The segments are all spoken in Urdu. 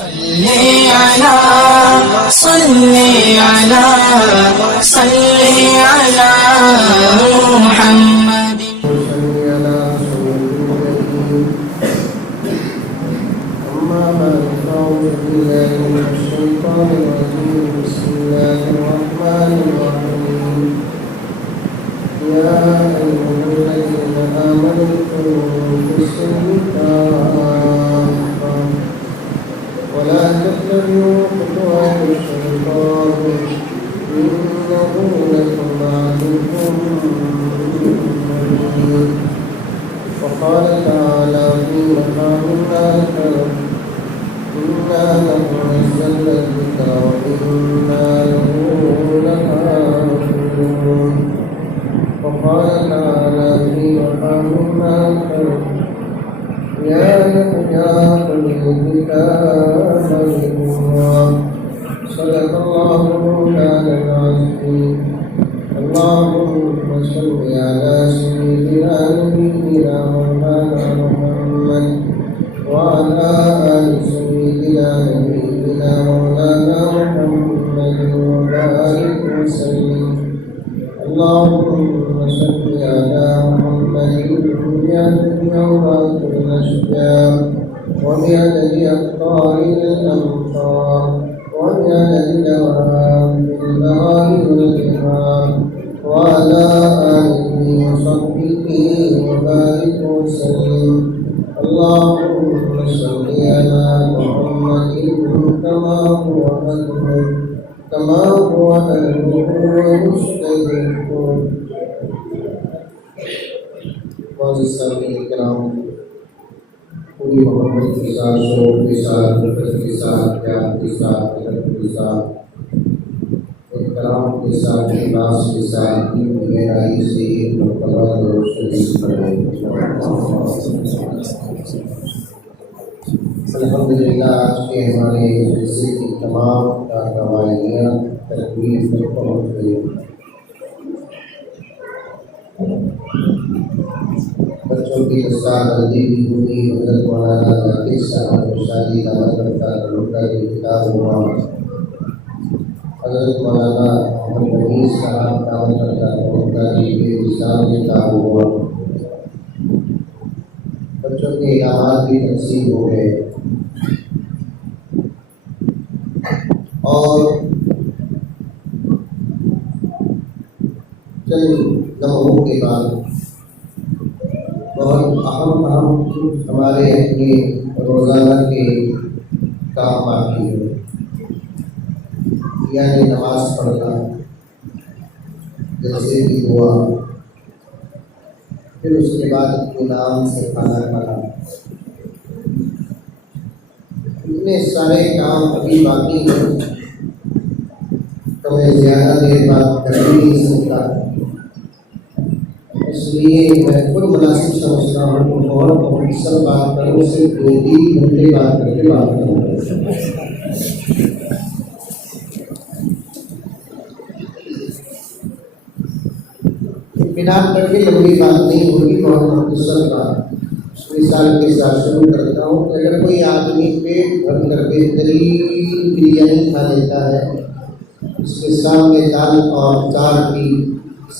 صلی علی محمد أما بعد فأعوذ بالله من الشيطان الرجيم بسم الله الرحمن الرحيم يا أيها الذين آمنوا ادخلوا في السلم كافة ولا تتبعوا خطوات الشيطان إنه لكم عدو مبين. وقال تعالى في مقام آخر إنا نحن نزلنا الذكر وإنا له لحافظون. وقال تعالى في مقام آخر يا يحيى خذ الكتاب بقوة. صدق الله مولانا العظيم. اللهم صل على سيدنا نبينا مولانا محمد وعلى آل سيدنا نبينا مولانا محمد وبارك وسلم. اللهم صل على محمد بيده أوراق الأشجار وبعدد أقطار الأمطار وبعدد دواب البهائم والبحار وعلى آله وصحبه وبارك وسلم. اللهم صل على محمد كما هو أهله ومستحق. معزز سامعین کرام، پوری محبت کے ساتھ، شوق کے ساتھ، فکر کے ساتھ، پیار کے ساتھ، ادب کے ساتھ، احترام کے ساتھ، اخلاص کے ساتھ دل کی گہرائی سے ایک مرتبہ درود شریف پڑھیں۔ الحمدللہ آج کے ہمارے جلسے کی تمام کارروائیاں تکمیل پر پہنچ گئی۔ بچوں کی استادگی بھی ہوئی، حضرت مولانا ذاکر صاحب شادی دعوت کا کا کتاب ہوا، حضرت مولانا احمد حنیف صاحب دعوت کا نظام کتاب ہوا۔ بچوں کے انعامات بھی تقسیم ہو گئے اور چند لمحوں کے بعد بہت اہم ہمارے اپنے روزانہ کے کام باقی ہے، یعنی نماز پڑھنا، جیسے بھی ہوا، پھر اس کے بعد نام سے کھانا کھانا، اتنے سارے کام ابھی باقی ہیں تو میں زیادہ دیر بات کر نہیں سکتا، اس لیے میں خود مناسب سمجھتا ہوں کہ بہت مختصر بات کروں، صرف 2-3 گھنٹے بات کر کے بات کروں۔ اطمینان کر کے لمبی بات نہیں ہوگی، بہت مختصر بات مثال کے ساتھ شروع کرتا ہوں کہ اگر کوئی آدمی پیٹ بھر کر بہترین بریانی کھا لیتا ہے، اس کے سامنے دال اور چار کی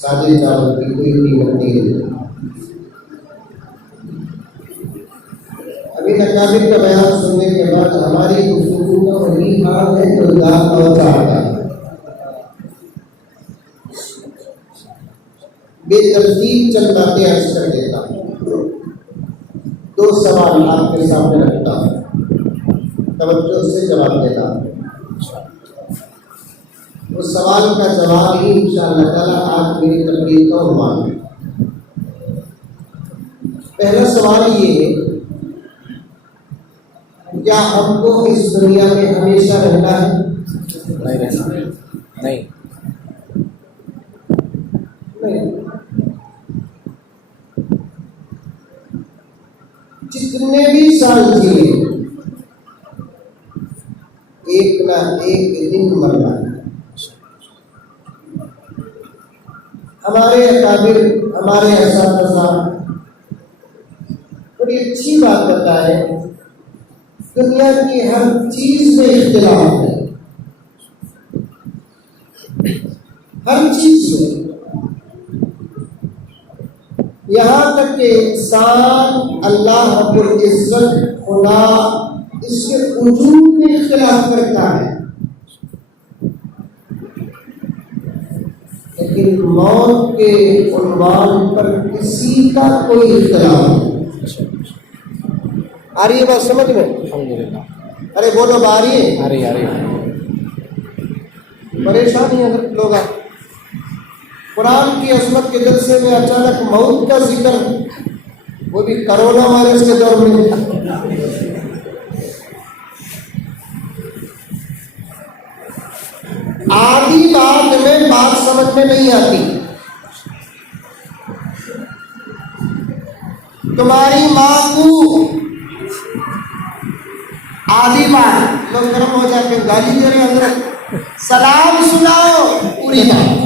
سادے چاول کی کوئی قیمت نہیں ہے۔ ابھی اکابر کا بیان سننے کے بعد ہماری گفتگو کا وہی حال ہے جو دال اور چار کا۔ بے ترتیب چند باتیں عرض کر دیتا ہوں، 2 سوال آپ کے سامنے رکھتا ہوں، توجہ سے جواب دینا۔ اس سوال کا جواب ہی انشاءاللہ تعالیٰ آج میری تقریر کا عنوان ہے۔ پہلا سوال یہ ہے، کیا ہم کو اس دنیا میں ہمیشہ رہنا ہے؟ نہیں۔ جتنے بھی سال جیے ایک نہ ایک دن مرنا ہے۔ ہمارے اکابر، ہمارے اساتذہ بڑی اچھی بات بتائے کہ دنیا کی ہر چیز میں اختلاف ہے، ہر چیز میں، یہاں تک کہ انسان اللہ رب العزت خدا اس کے وجود میں اختلاف کرتا ہے، لیکن موت کے عنوان پر کسی کا کوئی اختلاف نہیں۔ آ رہی ہے بات سمجھ میں؟ الحمدللہ ارے بولو آ رہی ہے؟ آ رہی پریشان ہیں حضرت لوگ۔ قرآن کی عظمت کے جلسے میں اچانک موت کا ذکر، وہ بھی کرونا وائرس کے دور میں۔ آدھی بات میں بات سمجھ میں نہیں آتی۔ تمہاری ماں کو آدھی بات لوگ گرم ہو جاتے ہیں، گالی دے رہے حضرت، سلام سناؤ پوری بات۔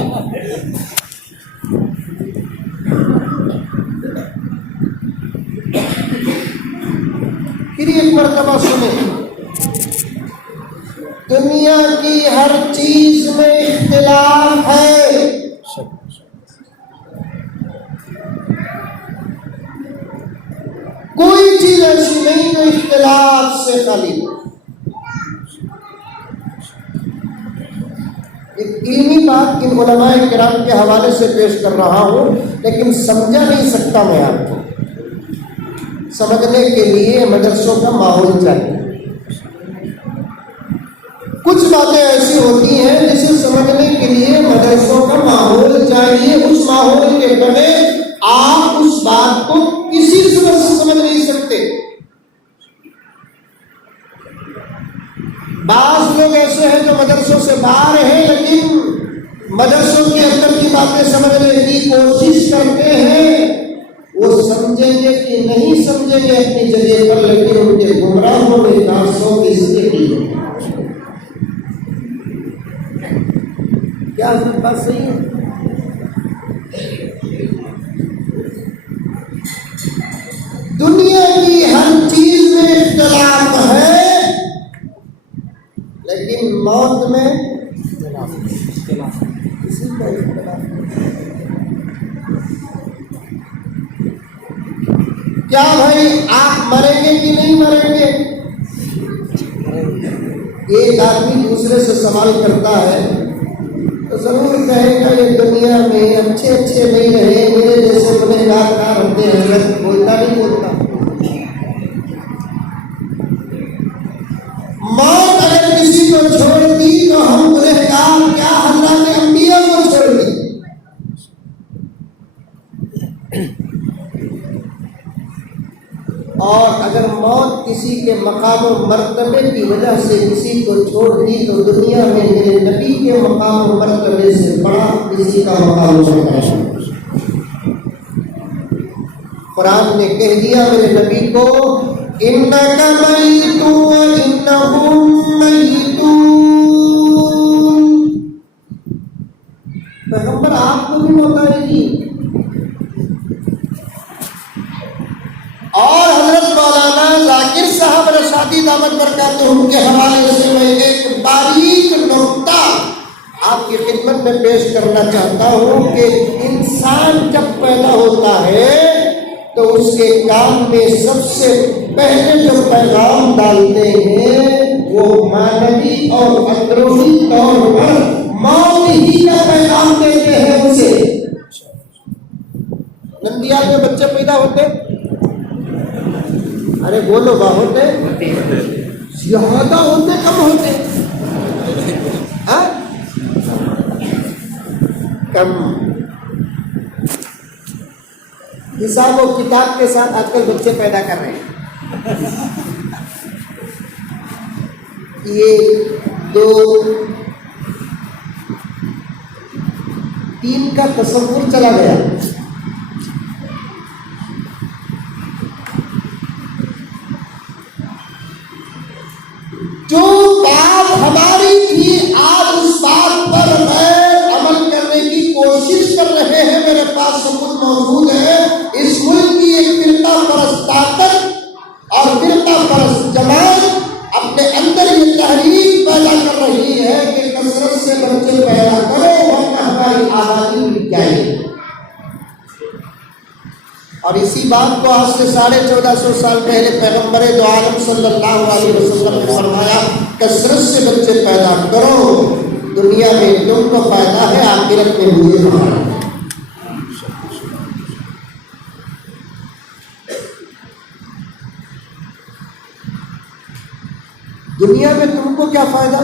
پھر ایک مرتبہ سنیں، دنیا کی ہر چیز میں اختلاف ہے، کوئی چیز ایسی نہیں جو اختلاف سے خالی ہو۔ ایک علمی بات ان علماء کرام کے حوالے سے پیش کر رہا ہوں، لیکن سمجھا نہیں سکتا میں آپ کو۔ سمجھنے کے لیے مدرسوں کا ماحول چاہیے۔ کچھ باتیں ایسی ہوتی ہیں جسے سمجھنے کے لیے مدرسوں کا ماحول چاہیے، اس ماحول کے بغیر آپ اس بات کو کسی صورت سے سمجھ نہیں سکتے۔ بعض لوگ ایسے ہیں جو مدرسوں سے باہر ہیں، لیکن مدرسوں کے اندر کی باتیں سمجھنے کی کوشش کرتے ہیں۔ وہ سمجھیں گے کہ نہیں سمجھیں گے اپنی جگہ پر، لیکن ان کے گمراہوں میں ناسوں کی استھتی ہے۔ کیا بات صحیح ہے؟ دنیا کی ہر چیز میں اختلاف ہے، لیکن موت میں کسی کا اختلاف نہیں۔ کیا بھائی آپ مریں گے کہ نہیں مریں گے؟ ایک آدمی دوسرے سے سوال کرتا ہے تو ضرور کہے گا یہ دنیا میں اچھے نہیں رہے، میرے جیسے گنہگار کار ہوتے ہیں، بولتا نہیں بولتا۔ موت اگر کسی کو چھوڑ دی تو ہم گنہگار کیا حضرات انبیاء کو چھوڑ دی۔ اور اگر موت کسی کے مقام و مرتبے کی وجہ سے کسی کو چھوڑ دی تو دنیا میں میرے نبی کے مقام و مرتبے سے بڑا کسی کا مقام نہیں ہے۔ قرآن نے کہہ دیا میرے نبی کو، اِنَّكَ مَيِّتٌ وَإِنَّهُم مَّيِّتُونَ۔ پیغمبر آپ کو بھی موت آئے گی۔ اور حضرت مولانا ذاکر صاحب رشادی دامت برکاتہم کے حوالے سے میں ایک باریک نقطہ آپ کی خدمت میں پیش کرنا چاہتا ہوں کہ انسان جب پیدا ہوتا ہے تو اس کے کام میں سب سے پہلے جو پیغام ڈالتے ہیں وہ مانوی اور اندرونی طور پر موت ہی کا پیغام دیتے ہیں اسے۔ نندیال میں بچے پیدا ہوتے، ارے بولو با ہوتے زیادہ ہوتے کم ہوتے؟ کم۔ حساب و کتاب کے ساتھ آج کل بچے پیدا کر رہے ہیں۔ یہ 2 3 کا تصور چلا گیا۔ جو بات ہماری تھی آج اس بات پر غیر عمل کرنے کی کوشش کر رہے ہیں۔ میرے پاس ثبوت موجود ہے۔ اس ملک کی ایک فرقہ پرست طاقت اور فرقہ پرست جماعت یہ تحریک پیدا کر رہی ہے کہ کثرت سے بچے پیدا کرو ورنہ ہماری آبادی مٹ جائے گی۔ اور اسی بات کو آج سے 1450 سال پہلے پیغمبر دو عالم صلی اللہ علیہ وسلم نے فرمایا، کثرت سے بچے پیدا کرو، دنیا میں تم کو فائدہ ہے، آخرت میں مجھے فائدہ ہے۔ دنیا میں تم کو کیا فائدہ؟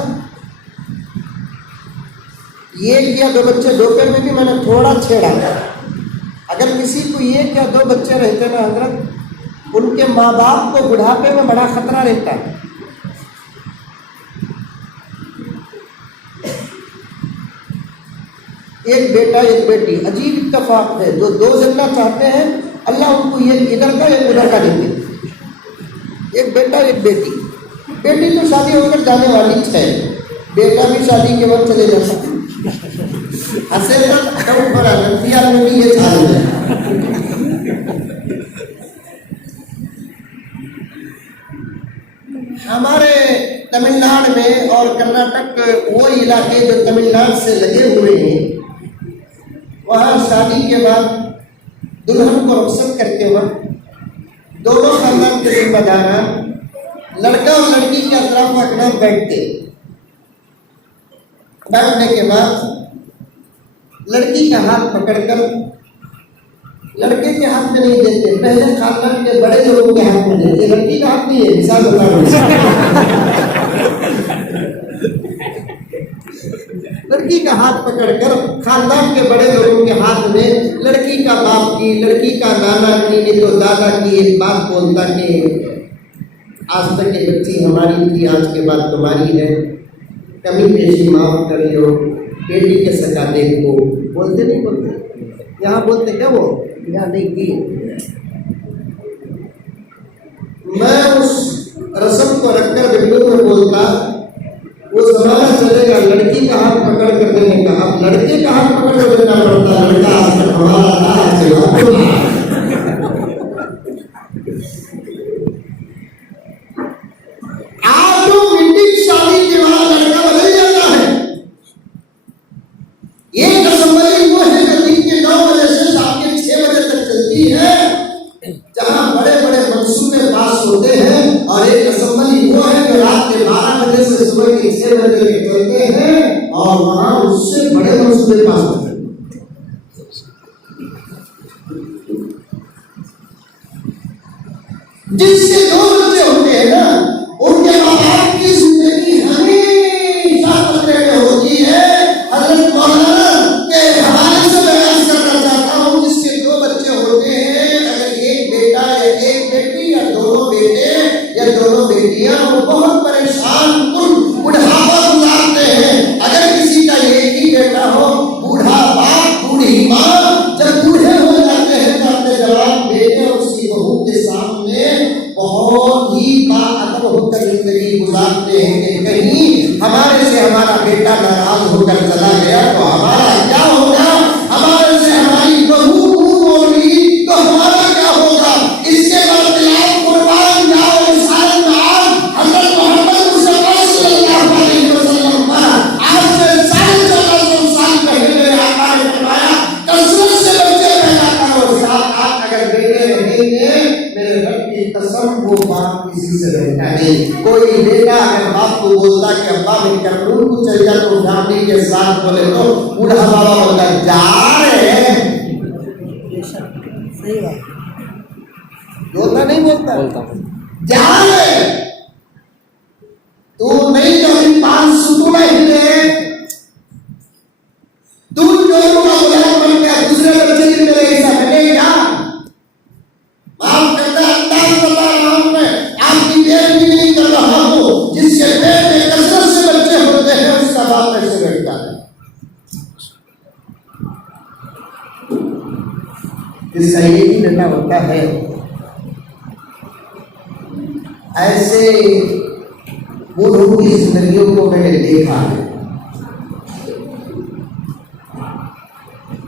یہ کیا 2 بچے، ڈوپے میں بھی میں نے تھوڑا چھیڑا۔ اگر کسی کو یہ کیا 2 بچے رہتے نا حضرت، ان کے ماں باپ کو بڑھاپے میں بڑا خطرہ رہتا ہے۔ ایک بیٹا ایک بیٹی، عجیب اتفاق ہے، جو 2 جننا چاہتے ہیں اللہ ان کو یہ ادھر کا ایک ادھر کا دیتے ہیں۔ ایک بیٹا ایک بیٹی، بیٹی تو شادی ہو کر جانے والی ہے، بیٹا بھی شادی کے وقت چلے جاتا ہے۔ میں بھی یہ حال ہے۔ ہمارے تمل ناڈو میں اور کرناٹک وہ علاقے جو تمل ناڈو سے لگے ہوئے ہیں، وہاں شادی کے بعد دلہن کو رخصت کرتے وقت دونوں خاندان کے ذمہ داران لڑکا اور لڑکی کے اطراف اکنام بیٹھتے، بیٹھنے کے بعد لڑکی کا ہاتھ پکڑ کر لڑکے کے ہاتھ میں نہیں دیتے، پہلے خاندان کے بڑے لوگوں کے ہاتھ میں دیتے، لڑکی کا ہاتھ نہیں ہے، مثال بتا رہا ہوں۔ لڑکی کا ہاتھ پکڑ کر خاندان کے بڑے لوگوں کے ہاتھ میں لڑکی کا باپ کی، لڑکی کا نانا کی، نہیں تو دادا کی ایک بات بولتا کہ آج تک یہ بچی ہماری تھی، آج کے بعد تمہاری ہے، کمی پیشی معاف کر لو، بیٹی کے سکا دیکھو، بولتے نہیں بولتے؟ یہاں بولتے کیا وہ یہاں نہیں کی۔ میں اس رسم کو رکھ کر بندوں میں بولتا، وہ زمانہ چلے گا لڑکی کا ہاتھ پکڑ کر دینے کا، اب لڑکے کا ہاتھ پکڑ کر دینا پڑتا ہے، لڑکا آج تک ہمارا تھا۔ آپ لوگ مٹی کی شادی کے بعد لڑکا بدل جاتا ہے۔ ایک اسمبلی وہ ہے جو دن کے 9 بجے سے شام کے 6 بجے تک چلتی ہے، جہاں بڑے بڑے منصوبے پاس ہوتے ہیں، اور ایک اسمبلی وہ ہے جو رات کے 12 بجے سے صبح کے 6 بجے تک چلتے ہیں، اور وہاں اس سے بڑے منصوبے پاس ہوتے ہیں۔ جس کے 2 بچے ہوتے ہیں نا، ان کے ماں باپ کی زندگی ہمیشہ خطرے میں ہوتی ہے۔ حضرت مولانا کے حوالے سے بیان کرنا چاہتا ہوں، جس کے 2 بچے ہوتے ہیں، اگر ایک بیٹا یا ایک بیٹی یا دونوں بیٹے یا دونوں بیٹیاں، وہ بہت پریشان بڑھاپا گزارتے ہیں۔ اگر کسی کا ایک ہی بیٹا ہو، بوڑھا باپ بوڑھی ماں جب بوڑھے ہو جاتے ہیں تو اپنے جوان بیٹے اور اس کی بہو کے سامنے بہت ہی باادب ہو کر زندگی گزارتے ہیں کہ کہیں ہمارے سے ہمارا بیٹا ناراض ہو کر چلا گیا تو ہمارا کیا ہوگا، ہمارے سے ہماری بہو دور ہو رہی تو ہمارا کیا ہوگا۔ اس کے بعد تلاوت قربان جاؤ رسالت معاد حضرت محمد مصطفیٰ صلی اللہ علیہ وسلم پر آج سے 1450 سال پہلے آقا نے فرمایا، کثرت سے بچے پیدا کرو، 7-8 اگر بیٹے رہیں گے میرے رب کی قسم وہ باپ کسی سے رہتا نہیں۔ کوئی بیٹا اگر باپ کو بولتا کہ ابا میں کمرون کو چل جا تو فیملی کے ساتھ بولے تو بوڑھا بابا بولتا جا رہے بولتا نہیں بولتا جا رہے تو نہیں تو 5 ستون ہلے تو جو غلام بن کے دوسرے بچے کی میرے حصہ بنے گا۔ معاف کرتا انداز بتا رہا ہوں میں، آپ کی دیر بھی نہیں کر رہا ہوں، جس کے پیٹ میں کثرت سے بچے ہوتے ہیں اس کا باپ کیسے بیٹھتا ہے؟ اس کا یہ ہی ڈنڈا ہوتا ہے۔ ایسے وہ لوگوں کی زندگیوں کو میں نے دیکھا ہے،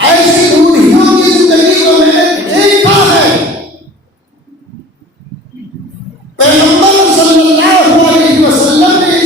ایسی بوڑھیوں کی زندگی کو میں نے دیکھا ہے۔ پیغمبر صلی اللہ علیہ وسلم نے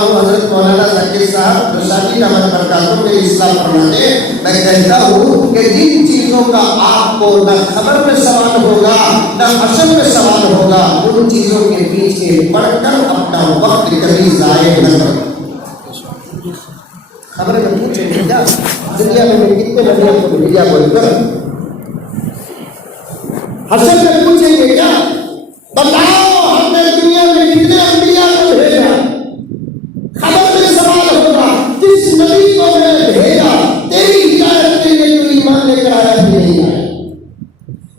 ہوں حضرت مولانا ذاکر صاحب رشادی رحمت برکاتہ میں اصلاح فرماتے ہیں، میں کہتا ہوں کہ جن چیزوں کا آپ کو نہ خبر میں سوال ہوگا نہ حشر میں سوال ہوگا، ان چیزوں کے پیچھے پڑھ کر اپنا وقت کبھی ضائع نہ کرو۔ خبریں میں پوچھیں گے کیا دنیا میں کتنے نبیوں کو بھیجا بول کر، حشر میں پوچھیں گے کیا بتاؤ ہم نے دنیا میں کتنے انبیاء کو بھیجا، خبر میں سوال ہوگا جس نبی کو میں نے بھیجا تیری ہدایت کے لیے تو ایمان لے کر آیا بھی نہیں آیا،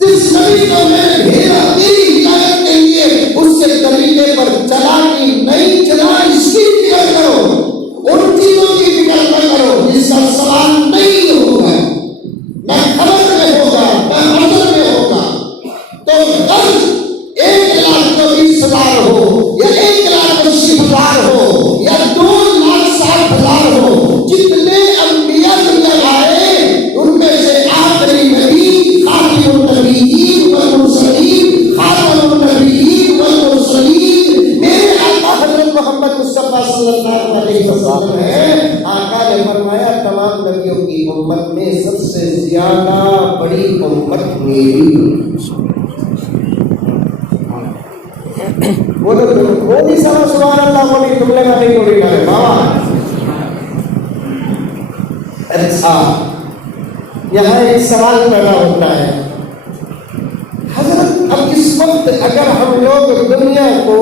جس نبی کو میں نے بھیجا تیری ہدایت کے لیے اس کے طریقے پر چلا کہ نہیں چلا، اس کی فکر کرو، ان چیزوں کی فکر نہ کرو جس کا سوال نہیں ہوگا، نہ خبر میں ہوگا نہ حضر میں ہوگا۔ تو غرض 1,20,000 ہو یا 1,80,000 ہو یا 2,60,000 ہو، جتنے انبیاء نظر آئے ان میں سے آخری نبی خاتم النبیین والمرسلین، خاتم النبیین والمرسلین میرے آقا حضرت محمد مصطفیٰ صلی اللہ علیہ وسلم ہے۔ آقا نے فرمایا تمام نبیوں کی امت میں سب سے زیادہ بڑی امت میری۔ بولی سبحان اللہ بولی تملے میں نہیں بولی کرے بابا۔ اچھا یہاں ایک سوال پیدا ہوتا ہے حضرت، اب اس وقت اگر ہم لوگ دنیا کو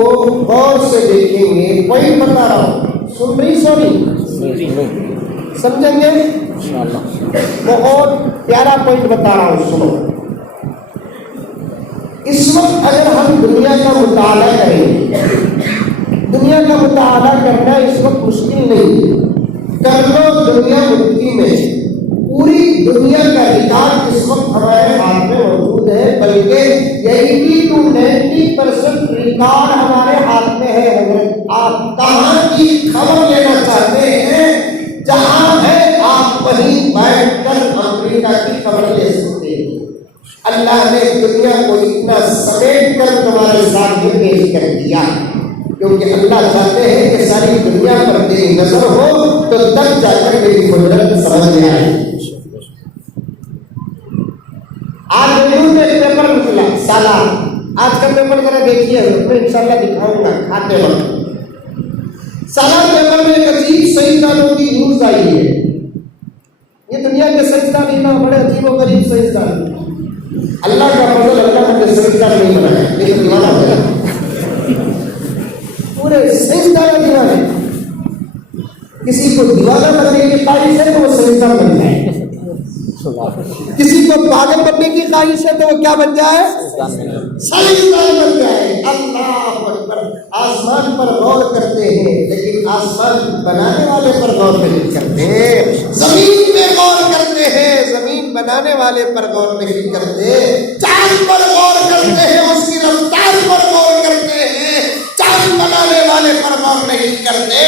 غور سے دیکھیں گے، پوائنٹ بتا رہا ہوں، سن رہی سونی سمجھیں گے بہت پیارا پوائنٹ بتا رہا ہوں، سنو۔ اس وقت اگر ہم دنیا کا مطالعہ کریں، دنیا کا مطالعہ کرنا اس وقت مشکل نہیں، کر لو دنیا مٹھی میں، پوری دنیا کا ریکارڈ اس وقت ہمارے ہاتھ میں موجود ہے، بلکہ 80-90% ریکارڈ ہمارے ہاتھ میں ہے۔ حضرت آپ کہاں کی خبر لینا چاہتے ہیں، جہاں ہے آپ وہیں بیٹھ کر امریکہ کی خبر لے سکتے ہیں۔ اللہ نے دنیا کو اتنا سمیٹ کر تمہارے سامنے پیش کر دیا، کیونکہ اللہ چاہتے ہیں کہ ساری دنیا پر تیری نظر ہو تو تب جا کر میری قدرت سمجھ میں آئے۔ آج نیوز میں پیپر نکلا سالہ، آج کا پیپر ذرا دیکھیے، میں انشاءاللہ دکھاؤں گا کھاتے وقت۔ سالہ پیپر میں ایک عجیب سائنسدانوں کی نیوز آئی ہے، یہ دنیا کے سائنسدان اتنا بڑے عجیب و غریب سائنسدان، اللہ کا فضل، اللہ نے سائنسدان نہیں بنایا لیکن دیوانہ ہو گیا، پورے سائنسدان دیوانے، کسی کو دیوانہ بننے کی خواہش ہے تو وہ سائنسدان بن جائے، کسی کو پاگل بننے کی خواہش ہے تو وہ کیا بن جائے، سائنسدان بن جائے۔ اللہ اکبر، آسمان پر غور کرتے ہیں لیکن آسمان بنانے والے پر غور نہیں کرتے، زمین پہ غور کرتے ہیں زمین بنانے والے پر غور نہیں کرتے، چاند پر غور کرتے ہیں اس کی رفتار پر غور کرتے ہیں، چاند بنانے والے پر غور نہیں کرتے،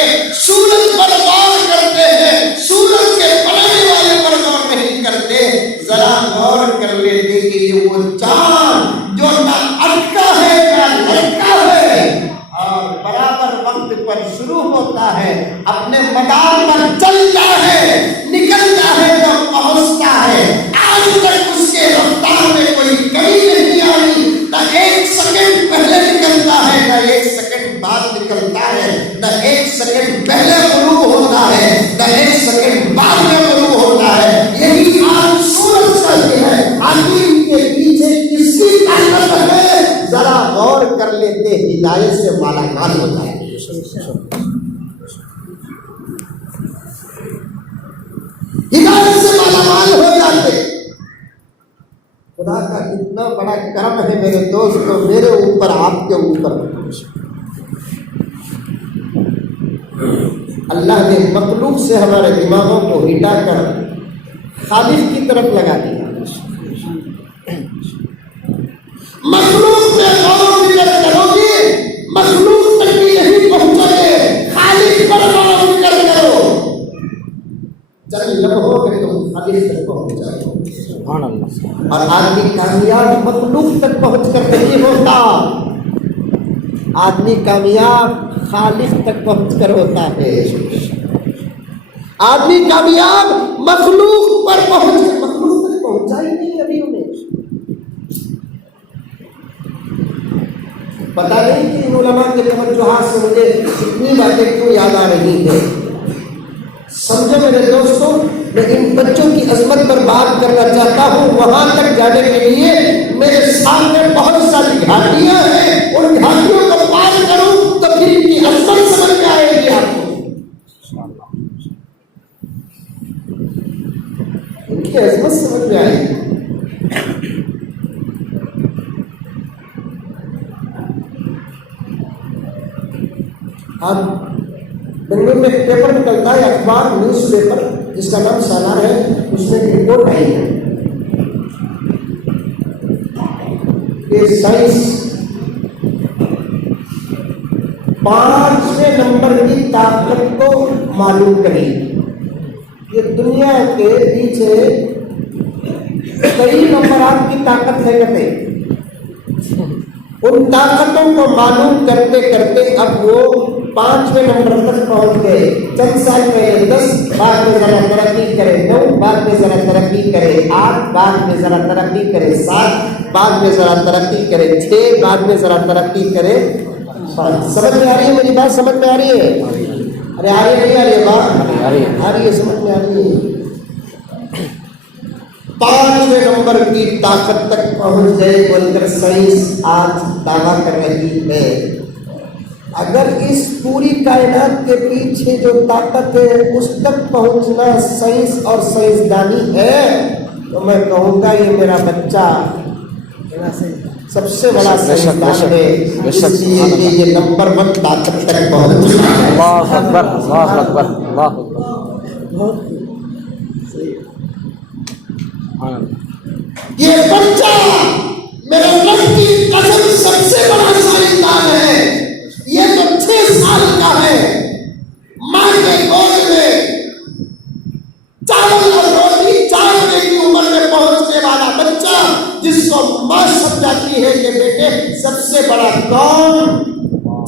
سورج پر غور کرتے ہیں سورج کے بنانے والے پر غور نہیں کرتے۔ ذرا غور کر لیتے کہ یہ وہ چاند جو نہ اٹکا ہے نہ لٹکا ہے اور برابر وقت پر شروع ہوتا ہے، اپنے مدار پر چلتا ہے، نکلتا ہے تو پہنچتا ہے، آج تک اس کے رفتار میں کوئی کمی نہیں آئی، نہ ایک سیکنڈ پہلے نکلتا ہے نہ ایک سیکنڈ بعد نکلتا ہے، نہ ایک سیکنڈ پہلے غروب ہوتا ہے نہ ایک سیکنڈ بعد میں غروب ہوتا ہے۔ یہی آج سورج کا یہ ہے، آدمی کے پیچھے کس کی طاقت ہے، ذرا غور کر لیتے ہدایت سے مالا مال ہو جائے۔ ہدایت سے مالا مال ہو جاتے۔ خدا کا اتنا بڑا کرم ہے میرے دوستوں، میرے اوپر آپ کے اوپر، اللہ نے مخلوق سے ہمارے دماغوں کو ہٹا کر خالق کی طرف لگا دیا۔ مخلوق میں غور و فکر کرو گے، مخلوق تک بھی نہیں پہنچو گے، خالق پر غور و فکر کرو، چند لمحوں میں تم خالق تک پہنچ جاؤ۔ سبحان اللہ۔ اور آدمی کامیاب مخلوق تک پہنچ کر نہیں ہوتا، آدمی کامیاب خالق تک پہنچ کر ہوتا ہے. آدمی کامیاب مخلوق پر پہنچ کر، مخلوق تک پہنچا ہی نہیں ابھی انہیں. پتہ نہیں کہ ان علماء کے توجہات سے مجھے اتنی باتیں کیوں یاد آ رہی ہیں. سمجھو میرے دوستوں، میں ان بچوں کی عظمت پر بات کرنا چاہتا ہوں. وہاں تک جانے کے لیے میرے سامنے بہت ساری گھاٹیاں ہیں. ان گھاٹیوں کو پار کروں تو پھر ان کی عظمت سمجھ میں آئے گی آپ کو. ان کی عظمت سمجھ میں آئے گی. اب بنگلور میں ایک پیپر نکلتا ہے، اخبار نیوز پیپر جس کا نام سالار ہے. اس میں ایک رپورٹ آئی ہے کہ سائنس 5ویں نمبر کی طاقت کو معلوم کرے گی. یہ دنیا کے پیچھے کئی نمبرات کی طاقت ہے کہتے ہیں. ان طاقتوں کو معلوم کرتے کرتے اب وہ 5ویں نمبر تک پہنچ گئے. چند سال پہلے 10، بعد میں ذرا ترقی کرے 9، بعد میں ذرا ترقی کرے 8، بعد میں ذرا ترقی کرے 7، بعد میں ذرا ترقی کرے 6، بعد میں ذرا ترقی کرے 5. سمجھ میں آ رہی ہے میری بات؟ سمجھ میں آ رہی ہے؟ ارے آ رہی ہے نہیں آ رہی ہے بات؟ آ رہی ہے، سمجھ میں آ رہی ہے. 5ویں نمبر کی طاقت تک پہنچ گئے بول کر سائنس آج دعویٰ کر رہی ہے. اگر اس پوری کائنات کے پیچھے جو طاقت ہے اس تک پہنچنا سائنس اور سائنسدانی ہے تو میں کہوں گا یہ میرا بچہ سب سے بڑا سائنسدان ہے، اس لیے کہ یہ نمبر 1 طاقت تک پہنچا ہے. اللہ اکبر، اللہ اکبر، اللہ اکبر. یہ بچہ میرے رب کی قسم سب سے بڑا سائنسدان ہے. یہ تو 6 سال کا ہے، ماں کے گود میں چاول اور روٹی چاہنے کی عمر میں پہنچنے والا بچہ جس کو ماں سمجھاتی ہے کہ بیٹے سب سے بڑا کون؟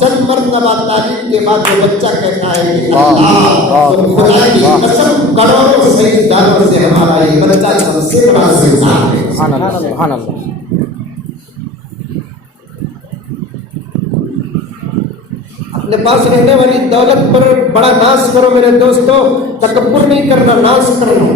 چند مرتبہ تعلیم کے بعد وہ بچہ کہتا ہے کہ اللہ، تو خدا کی قسم کروڑوں سائنسدانوں سے ہمارا یہ بچہ سب سے بڑا سائنسدان ہے. سبحان اللہ، سبحان اللہ. اپنے پاس رہنے والی دولت پر بڑا ناز کرو میرے دوستو، تکبر نہیں کرنا، ناز کرنا.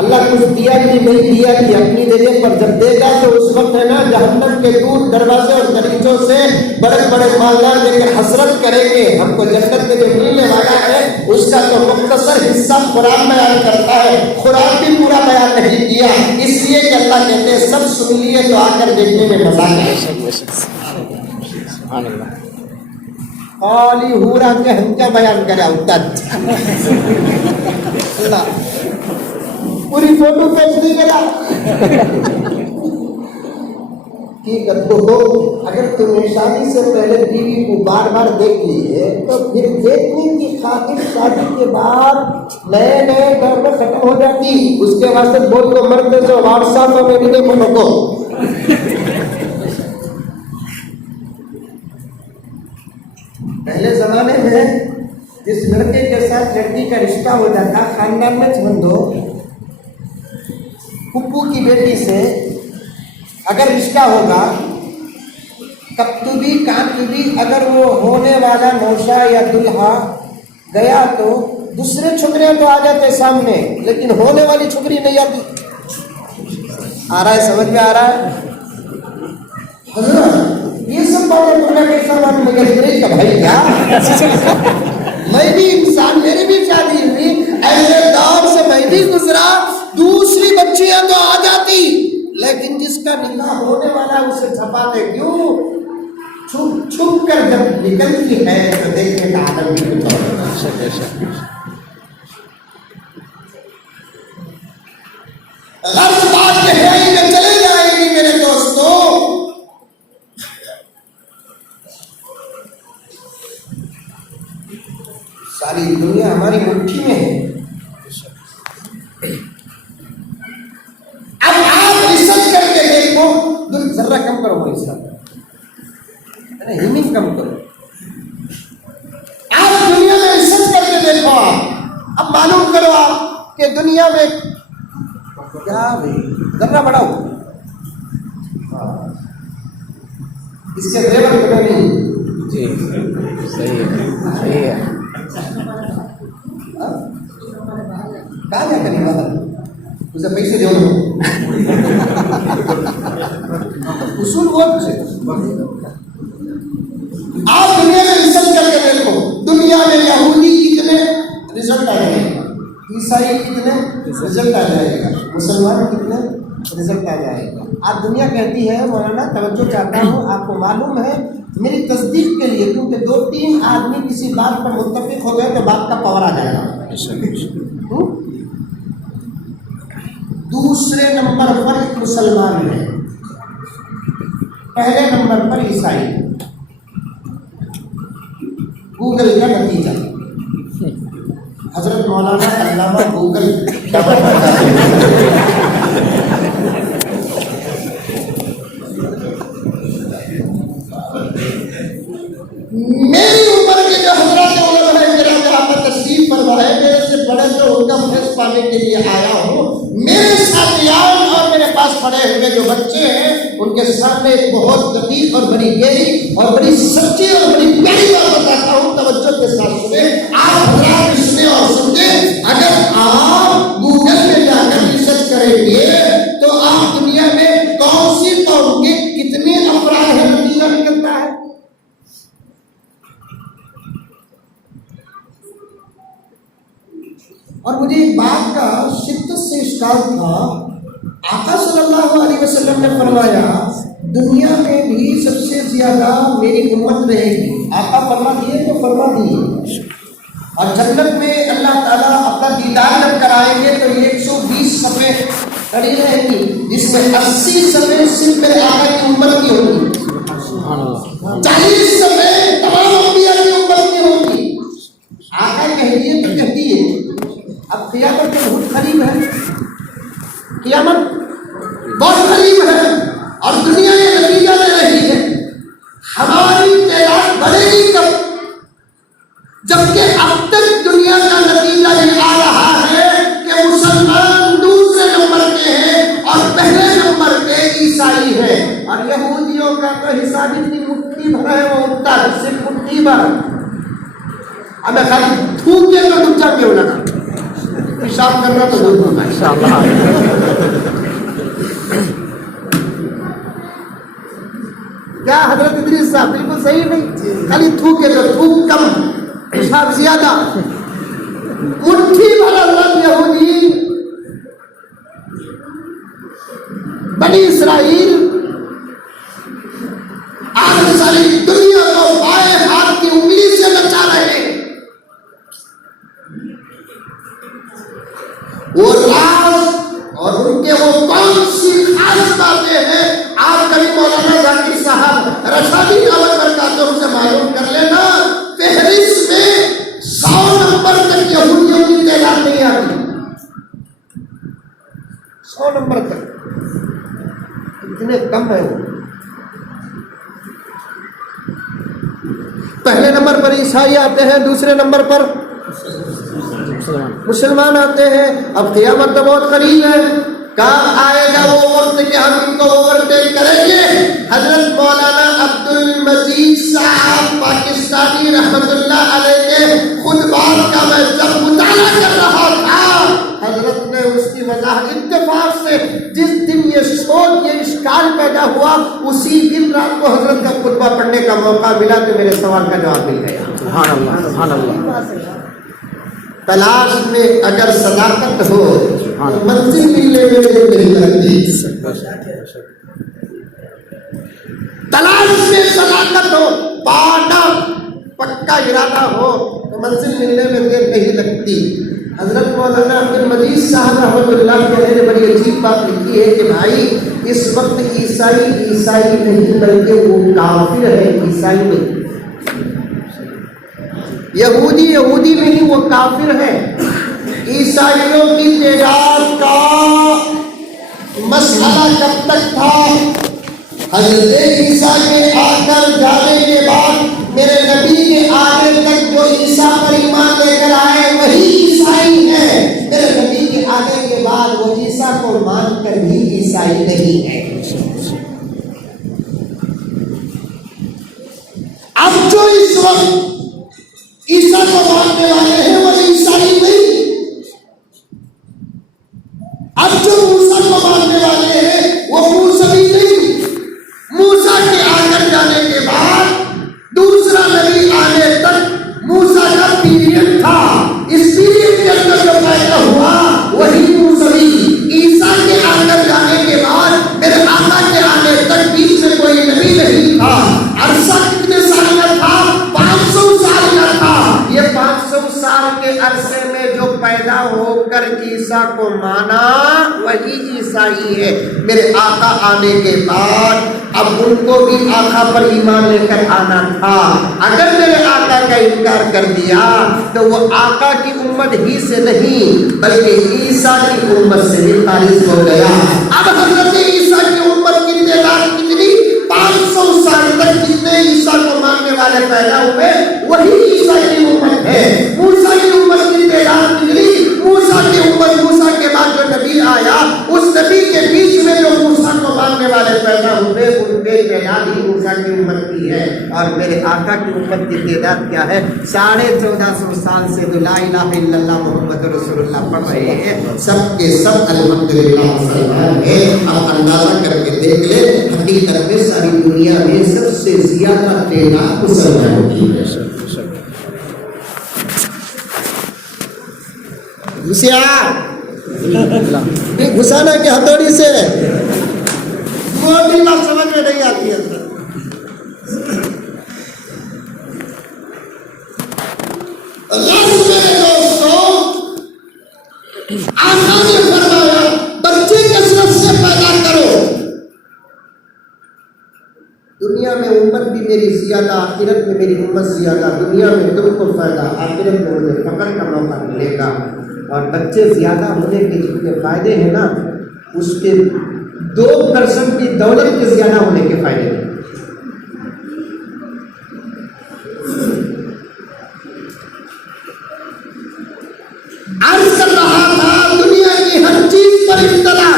اللہ کچھ دیا کہ نہیں دیا کہ اپنی جگہ پر جب دے گا تو اس وقت ہے نا جہنم کے دور دروازے اور دریچوں سے بڑے بڑے مالدار دے کر حسرت کریں گے ہم کو جنت میں جو ملنے والا ہے اس کا تو مختصر حصہ قرآن بیان کرتا ہے. قرآن بھی پورا بیان نہیں کیا، اس لیے کہ اللہ کہتے ہیں سب سن لیے تو آ کر دیکھنے میں مزہ آئے. سبحان اللہ. خالی ہورا کے ہم کیا بیان کرا ہوتا اللہ پوری فوٹو پیش نہیں کرا. ٹھیک ہو، اگر تم نے شادی سے پہلے بیوی کو بار بار دیکھ لی ہے تو پھر دیکھنے کی خاطر شادی کے بعد نئے نئے دور میں ختم ہو جاتی. اس کے واسطے بول کو مرد سے واٹس ایپ میں بھی دیکھو لوگوں. پہلے زمانے میں جس لڑکے کے ساتھ لڑکی کا رشتہ ہو جاتا خاندان میں سمجھو پھپھو کی بیٹی سے اگر رشتہ ہوگا کبتبی کانتبی اگر وہ ہونے والا نوشا یا دلہا گیا تو دوسرے چھوکرے تو آ جاتے سامنے لیکن ہونے والی چھوکری نہیں آتی. آ رہا ہے سمجھ میں آ رہا ہے حضرت؟ یہ سب باتیں کرنا کیسا بات مگر کا بھائی کیا میں بھی انسان، میری بھی شادی ہوئی ایسے دور سے میں بھی گزرا. دوسری بچیاں تو آ جاتی لیکن جس کا نکاح ہونے والا اسے چھپاتے کیوں؟ چھپ چھپ کر جب نکلتی ہے تو دیکھنے کا عالم بھی ہوتا ہے. غرض بات گہرائی میں چلے جائے گی میرے دوستوں. ساری دنیا ہماری مٹھی میں ہے. اب آپ ریسرچ کر کے دیکھو، ذرا کم کرو، ہمنگ کم کرو. معلوم کرو آپ کہ دنیا میں کیا ذرا بڑھاؤ اس کے زیور کھلے نہیں. جی صحیح ہے صحیح ہے. کہاں جا کریں باہر اسے پیسے دو. اصول بہت سے. آپ دنیا میں ریسرچ کر کے دیکھو, دنیا میں یہودی کتنے رزلٹ آ جائے گا, عیسائی کتنے رزلٹ آ جائے گا, مسلمان کتنے رزلٹ آ جائے گا. آپ دنیا کہتی ہے مولانا توجہ چاہتا ہوں, آپ کو معلوم ہے میری تصدیق کے لیے, کیونکہ 2-3 آدمی کسی بات پر متفق ہو گئے تو بات کا پاور آ جائے گا. دوسرے نمبر پر ایک مسلمان ہے, پہلے نمبر پر عیسائی. گوگل کا نتیجہ حضرت مولانا علامہ گوگل میری عمر کے جو حضرات علماء ہیں میرا جہاں پر تشریف فرما ہے, میرے سے بڑے تو ان کا فیض پانے کے لیے آیا ہوں. میرے ساتھیان اور میرے پاس پڑے ہوئے جو بچے ہیں ان کے سامنے ایک بہت دقیق اور بڑی گہری اور بڑی سچی اور بڑی پیاری بات بتاتا ہوں, توجہ کے ساتھ سنیں. آپ حضرات سنیں اور سمجھیں, اگر آپ گوگل میں جا کر ریسرچ کریں گے تو آپ دنیا میں کون سی قوم کے کتنے افراد ہیں نتیجہ نکلتا ہے. اور مجھے ایک بات کا شدت سے اشکال تھا. آقا صلی اللہ علیہ وسلم نے فرمایا دنیا میں بھی سب سے زیادہ میری امت رہے گی. آقا فرما دیے تو فرما دیے. اور جنت میں اللہ تعالیٰ اپنا دیدار جب کرائیں گے تو 120 صفحے کھڑی رہے گی, جس میں 80 صفحے صرف میرے آقا کی امت کی ہوگی, 40 صفحے تمام انبیاء کی امت کی ہوگی. آقا کہہ دیے تو کہہ دیے. اب قیامت تو بہت قریب ہے, قیامت بہت قریب ہے اور دنیا یہ نتیجہ دے رہی ہے. ہماری تعداد بڑھے گی کب, جبکہ اب تک دنیا کا نتیجہ یہ آ رہا ہے کہ مسلمان دوسرے نمبر کے ہیں اور پہلے نمبر کے عیسائی ہیں. اور یہودیوں کا تو حساب اتنی مٹھی بھر ہے, وہ اٹھتا ہے صرف مٹھی بھر. ہمیں خالی تھوکے تو ڈب جا کے ہونا, پیشاب کرنا تو ضرور ہونا انشاءاللہ. کیا حضرت ادریس صاحب بالکل صحیح نہیں, خالی تھوکے تو تھوک کم, پیشاب زیادہ. مٹھی بھر اللہ یہودی بنی اسرائیل آج ساری دنیا کو بائیں ہاتھ کی انگلی سے نچا رہے ہیں. وہ راز اور ان کے وہ کون سی خاص باتیں ہیں, آپ کبھی مولانا ذاکر صاحب رشادی دعوت برکاتہ سے معلوم کر لینا. فہرست میں 100 نمبر تک یہودیوں کی تعداد نہیں آتی, 100 نمبر تک, اتنے کم ہے وہ. پہلے نمبر پر عیسائی آتے ہیں, دوسرے نمبر پر مسلمان آتے ہیں. اب قیامت تو بہت قریب ہے, کہاں آئے گا وہ وقت کہ ہم ان کو اوورٹیک کریں گے. حضرت مولانا عبد المجید صاحب پاکستانی رحمت اللہ علیہ کے خطبات کا میں جب مطالعہ کر رہا تھا, حضرت نے اس کی وضاحت اتفاق سے جس دن یہ سوچ یہ اشکال پیدا ہوا اسی دن رات کو حضرت کا خطبہ پڑھنے کا موقع ملا تو میرے سوال کا جواب مل گیا. سبحان اللہ سبحان اللہ. تلاش میں اگر صداقت ہو تو منزل ملنے میں نہیں لگتی. تلاش میں صداقت ہو, پانا پکا ارادہ ہو تو منزل ملنے میں دیر نہیں لگتی. حضرت مولانا عبد المجید صاحب رحمۃ اللہ علیہ نے بڑی عجیب بات لکھی ہے کہ بھائی اس وقت عیسائی نہیں بلکہ وہ کافر ہے, عیسائی نہیں. یہودی نہیں, وہ کافر ہے. عیسائیوں کی تعداد کا مسئلہ کب تک تھا؟ حضرت عیسیٰ کے آ کر جانے کے بعد میرے نبی کے آنے تک جو عیسیٰ پر ایمان لے کر آئے وہی عیسائی ہیں. عیسائی نہیں ہے. اب جو اس وقت عیسیٰ کو ماننے والے ہیں وہ عیسائی نہیں. اب جو موسیٰ کو ماننے والے ہیں وہ موسوی نہیں. موسیٰ کے آ کر جانے کے بعد دوسرا نبی آنے تک موسیٰ کا پیریڈ تھا. اس پیریڈ کے اندر جو پیدا ہوا وہی موسوی. عیسیٰ کے آ کر جانے کے بعد میرے آقا کے آنے تک بیچ میں کوئی نبی نہیں تھا. عرصہ کتنے سال کا تھا؟ 500 سال کا تھا. یہ 500 سال کے عرصے میں جو پیدا ہو کر عیسیٰ کو مانا وہی عیسائی ہے. میرے آقا آنے کے بعد اب ان کو بھی آقا پر ایمان لے کر آنا تھا. اگر میرے آقا کا انکار کر دیا تو وہ آقا کی امت ہی سے نہیں بلکہ عیسیٰ کی امت سے بھی خارج ہو گیا. اب حضرت عیسیٰ کی امت کی تعداد کتنی؟ 500 سال تک جتنے عیسیٰ کو ماننے والے پیدا ہوئے وہی عیسیٰ کی امت ہے. موسیٰ کی امت کی تعداد کتنی؟ موسیٰ کی امت، موسیٰ کے بعد جو نبی آیا اس نبی کے بیچ میں جو موسیٰ کو ماننے والے پیدا ہوئے ان کی تعداد ہی موسیٰ کی امت کی ہے. اور میرے آقا کی امت کی تعداد کیا ہے؟ 1450 سال سے جو لا الہ الا اللہ محمد رسول اللہ پڑھ رہے ہیں سب کے سب الحمدللہ مسلمان ہیں. آپ اندازہ کر کے دیکھ لیں حقیقت میں ساری دنیا میں سب سے زیادہ تعداد مسلمانوں کی ہے. گھسانا کے ہتھوڑی سے کوئی بات سمجھ میں نہیں آتی ہے. آقا نے فرمایا بچے کثرت سے پیدا کرو. دنیا میں امت بھی میری زیادہ، آخرت میں میری امت زیادہ. دنیا میں تم کو فائدہ، آخرت میں مجھے فقر کا موقع ملے گا. اور بچے زیادہ ہونے کے جتنے فائدے ہیں نا اس کے 2% کی دولت کے زیادہ ہونے کے فائدے ہیں. عرض کر رہا تھا دنیا کی ہر چیز پر ابتلا.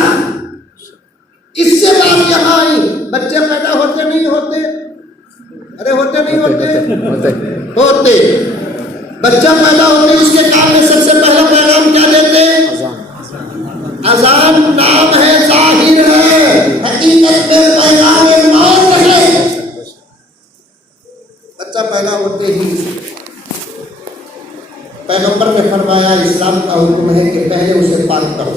اس سے بات یہاں آئی بچے پیدا ہوتے نہیں ہوتے؟ ارے ہوتے نہیں ہوتے؟ ہوتے. بچہ پیدا ہوتے اس کے کام میں سب سے پہلا پیغام کیا دیتے؟ اذان. نام ہے ظاہر ہے حقیقت میں پیغام موت ہے. بچہ پیدا ہوتے ہی پیغمبر نے فرمایا اسلام کا حکم ہے کہ پہلے اسے پاک کرو.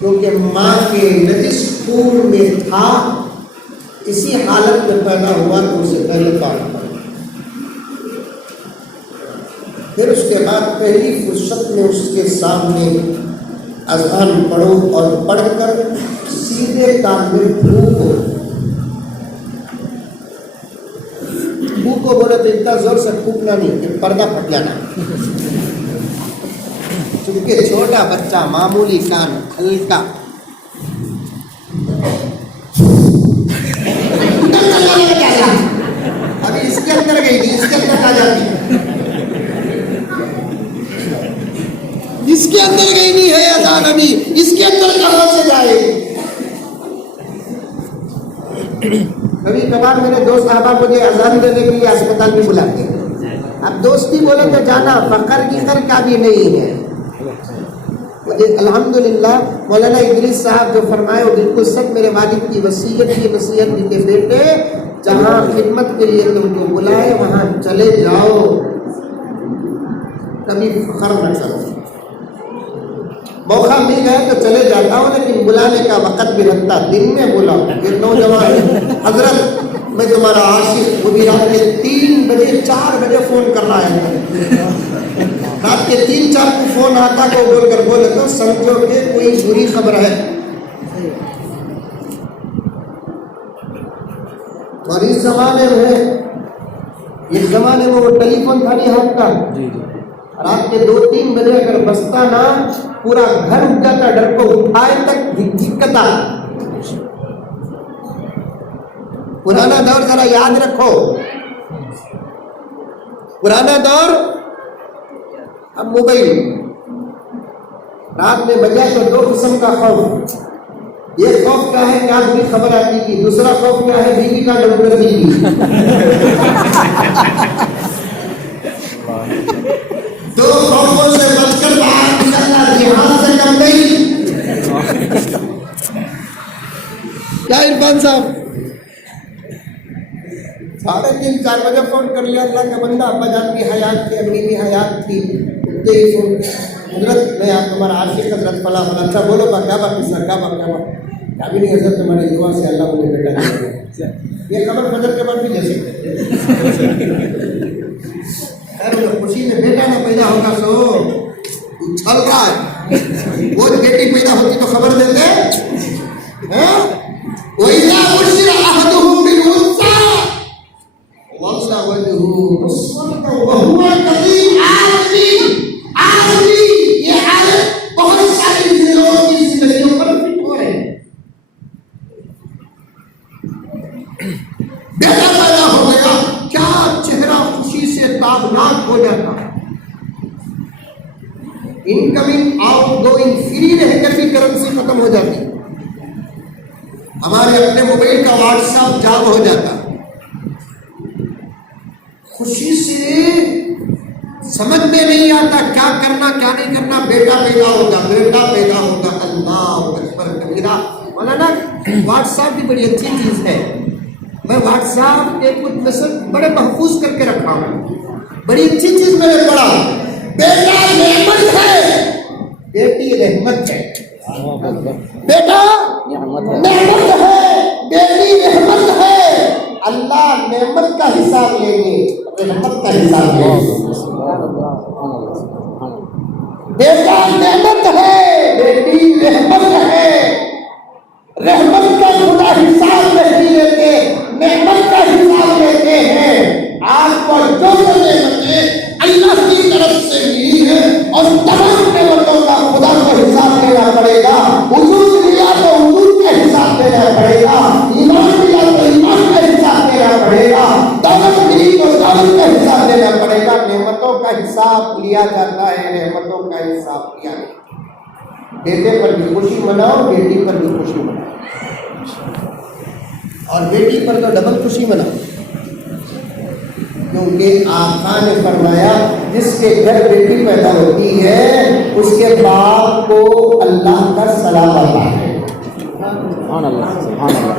کیونکہ ماں کے نجس خون میں تھا اسی حالت میں پیدا ہوا تو اسے پہلے پاک کرو. پھر اس کے بعد پہلی فرصت میں اس کے سامنے اذان پڑھو اور پڑھ کر سیدھے کان میں پھونکو. پھونکو بولے تو اتنا زور سے پھونکنا نہیں کہ پردہ پھٹ جانا. چونکہ چھوٹا بچہ معمولی کان ہلکا ابھی اس کے اندر گئی نہیں، اس کے اندر آ جاتی، اس کے اندر گئی نہیں ہے اذان ابھی، اس کے اندر کہاں سے جائے. کبھی کبھار میرے دوست احباب مجھے اذان دینے کے لیے اسپتال میں بلاتے ہیں. اب دوستی بولے تو جانا فقر کی کر کا بھی نہیں ہے. مجھے الحمدللہ مولانا ادریس صاحب جو فرمائے وہ بالکل سب میرے والد کی وصیت دی کہ بیٹے جہاں خدمت کے لیے تم کو بلائے وہاں چلے جاؤ، کبھی فخر نہ کرو. موقع مل جائے تو چلے جاتا ہوں لیکن بلانے کا وقت بھی رکھتا، دن میں بلاؤ. یہ نوجوان حضرت میں تمہارا عاشق، وہ بھی رات کے 3 بجے 4 بجے فون کر رہا ہے. رات کے 3-4 کو فون آتا کو بول کر بولے تو سمجھو کہ کوئی بری خبر ہے. اور اس زمانے میں وہ ٹیلی فون تھا نہیں ہاتھ کا، رات کے 2-3 بجے اگر بستا نا پورا گھر اٹھ جاتا، ڈر کو اٹھائے تک دقت. پرانا دور ذرا یاد رکھو، پرانا دور. اب موبائل رات میں بجا تو دو قسم کا خوف. یہ خوف کیا ہے کہ آج بھی خبر آتی کی. دوسرا خوف کیا ہے؟ بیوی کا ڈاکٹر بیوی. دو خوفوں سے بچ کر باہر نکلنا جہاد سے کم نہیں. کیا عرفان صاحب 3:30 4 بجے فون کر لیا اللہ کا بندہ، ابا جان کی حیات تھی، امی کی حیات تھی. حضرت میں آپ تمہارا عاشق حضرت فلاں فلاں. اچھا بولو با کیا بات کیا بات کیا بھی نہیں حضرت تمہاری دعا سے اللہ مجھے بیٹا دیا. یہ خبر فجر کے بعد بھی لے سکتے. خوشی میں بیٹا نہ پیدا ہوگا سو اچھل رہا ہے. وہ بیٹی پیدا ہوتی تو خبر دیتے. وَإِذَا بُشِّرَ أَحَدُهُم بِالْأُنثَىٰ ظَلَّ وَجْهُهُ مُسْوَدًّا وَهُوَ كَظِيمٌ. عالمی یہ حالت بہت ساری لوگوں کی زندگیوں پر فٹ ہو رہے ہیں. بیٹا پیدا ہو گیا، کیا چہرہ خوشی سے تابناک ہو جاتا. انکمنگ آؤٹ گوئنگ فری رہ کر بھی کرنسی ختم ہو جاتی. ہمارے اپنے موبائل کا واٹس ایپ جام ہو جاتا. خوشی سے سمجھ میں نہیں آتا کیا کرنا کیا نہیں کرنا. بیٹا پیدا ہوگا، بیٹا پیدا ہوگا. اللہ اکبر کبیرہ. مولانا واٹس ایپ بھی بڑی اچھی چیز ہے. میں واٹس ایپ کے کچھ میسج بڑے محفوظ کر کے رکھا ہوں. بڑی اچھی چیز میں نے پڑھا. بیٹا نعمت ہے، بیٹی رحمت ہے. بیٹا نعمت ہے، بیٹی رحمت ہے. اللہ نعمت کا حساب لیں گے، رحمت کا حساب لیں گے. بیٹا نعمت ہے، بیٹی رحمت ہے. رحمت کا خدا حساب نہیں لیتے، نعمت کا حساب لیتے ہیں. آپ کو جو نعمتیں اللہ کی طرف سے ملی ہے اور تمام نعمتوں کا خدا کو حساب دینا پڑے گا. وجود ملا تو وجود کا حساب دینا پڑے گا. ایمان ملا تو ایمان کا حساب دینا پڑے گا. دولت ملی تو دولت کا حساب دینا پڑے گا. نعمتوں کا حساب لیا جاتا ہے، نعمتوں کا حساب لیا جاتا ہے. بیٹے پر بھی خوشی مناؤ، بیٹی پر بھی خوشی مناؤ، اور بیٹی پر تو ڈبل خوشی مناؤ. کیونکہ آقا نے فرمایا جس کے گھر بیٹی پیدا ہوتی ہے اس کے باپ کو اللہ کا سلام آتا ہے. سبحان اللہ سبحان اللہ.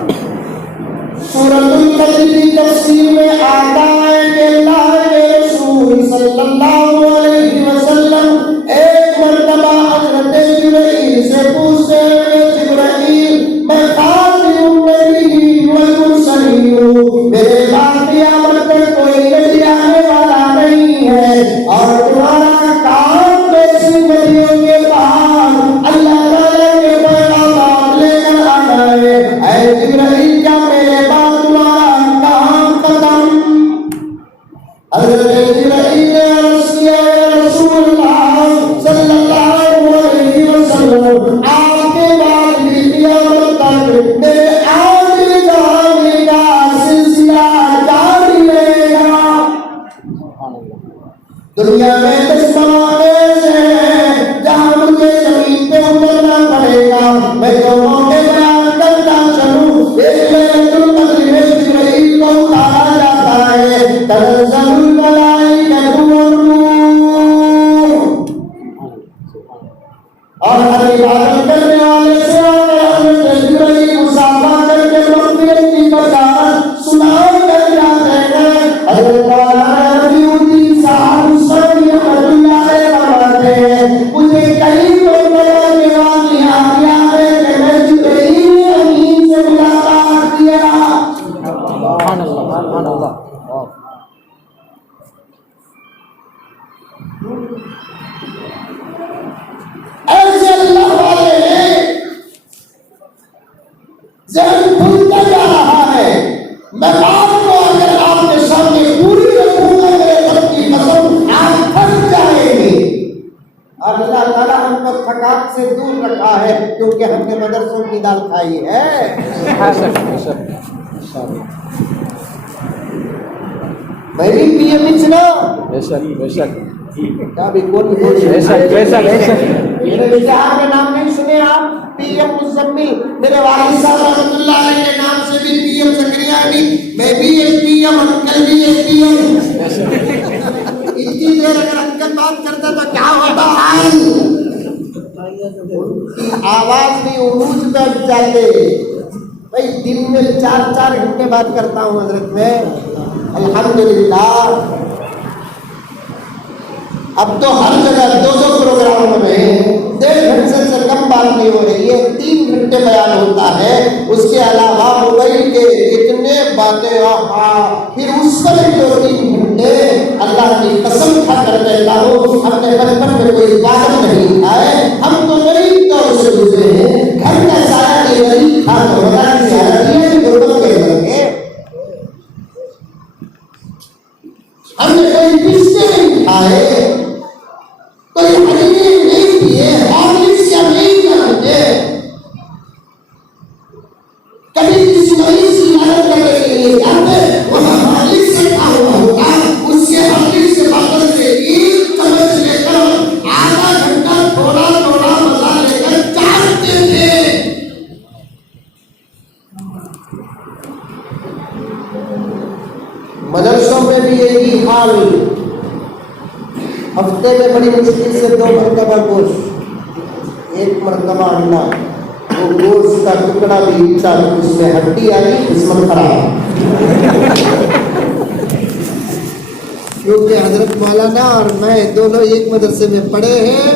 سورۃ القدر کی تفسیر میں آتا ہے کہ اللہ کے رسول صلی اللہ علیہ وسلم ایک مرتبہ حضرت جبرائیل سے پوچھتے ہیں، جبرائیل میں خاتم النبیین والمرسلین ہوں، میرے بعد قیامت میں کوئی نبی آنے والا نہیں ہے، اور تمہارا کام ایسی نبیوں کے بعد اللہ تعالیٰ کے پیغامات لے کر آنا ہے. اے جبرائیل کیا میرے بعد تمہارا کام ختم؟ حضرت جبرائیل نے عرض کیا ہے رسول اللہ صلی اللہ علیہ وسلم، آپ کے بعد بھی قیامت تک میرے آخری جانے کا سلسلہ جاری رہے گا. دنیا میں دستاویز ہے جہاں مجھے زمین پہ اترنا پڑے گا. میں تو موقع بیان کرتا چلوں. ایک لیلۃ القدر میں جبرائیل کو اتارا جاتا ہے. تنزل الملائکۃ والروح، اور ہر عبادت کرنے والے سے حضرت جبرائیل مصافحہ کر کے مغفرت کی بشارت سنا کر جاتے ہیں. حضرت مولانا رفیع صاحب سعدی رحمۃ اللہ علیہ فرماتے ہیں مجھے کئی مرتبہ کے واقعات یاد ہے کہ میں جبرائیل امین سے ملاقات کیا. سبحان اللہ سبحان اللہ. ایسے اللہ والے ہیں ذہن کھلتا جا رہا ہے. میں بات کو اگر آپ کے سامنے پوری رکھوں گا میرے رب کی قسم آپ پھنس جائیں گے. اور اللہ تعالیٰ ہم کو تھکاٹ سے دور رکھا ہے کیونکہ ہم نے مدرسوں کی دال کھائی ہے. میں بھی پی ایم اچنا بے شک بے شک. ابھی کون بھی بول بے شک بے شک بے شک میرے اشتہار کے نام نہیں سنے آپ؟ پی ایم مزمل، میرے والد صاحب رحمۃ اللہ علیہ کے نام سے بھی پی ایم زکریا علی، میں بھی ایک پی ایم، انکل بھی ایک پی ایم. اتنی دیر اگر انکل بات کرتا تو کیا ہوتا حال؟ ان کی آواز بھی عروج بیٹھ جاتے. بھائی دن میں 4 گھنٹے بات کرتا ہوں حضرت میں، الحمدللہ. اب تو ہر جگہ 2 پروگراموں میں 1.5 گھنٹے سے کم بات نہیں ہو رہی ہے، 3 گھنٹے بیان ہوتا ہے. اس کے علاوہ موبائل کے اتنے باتیں، پھر اس پر 2-3 گھنٹے. اللہ کی قسم کھا کر کہتا ہوں ہم نے بچپن میں کوئی عبادت نہیں کھائے، ہم تو غریب طور سے گزرے ہیں. گھر کا سارا یہ غریب کھا کر غربت کے لگے. ہم نے کوئی پستے نہیں کھائے، کوئی حلیمے نہیں پیے، ہارلکس یا نہیں جانتے. کبھی کسی مریض کی عادت کرنے کے لیے جاتے، وہاں ہارلکس سے کھا ہوا ہوگا، اس کے ہارلکس کے باطن سے ایک چمچ لے کر آدھا گھنٹہ تھوڑا مزہ لے کر چاٹتے تھے. مدرسوں میں بھی یہی حال. ہفتے میں بڑی مشکل سے 2 مرتبہ گوشت، 1 مرتبہ انڈا. وہ گوشت کا ٹکڑا بھی اچھا، اس میں ہڈی آ گئی، قسمت خراب. کیونکہ حضرت مولانا اور میں دونوں ایک مدرسے میں پڑھے ہیں،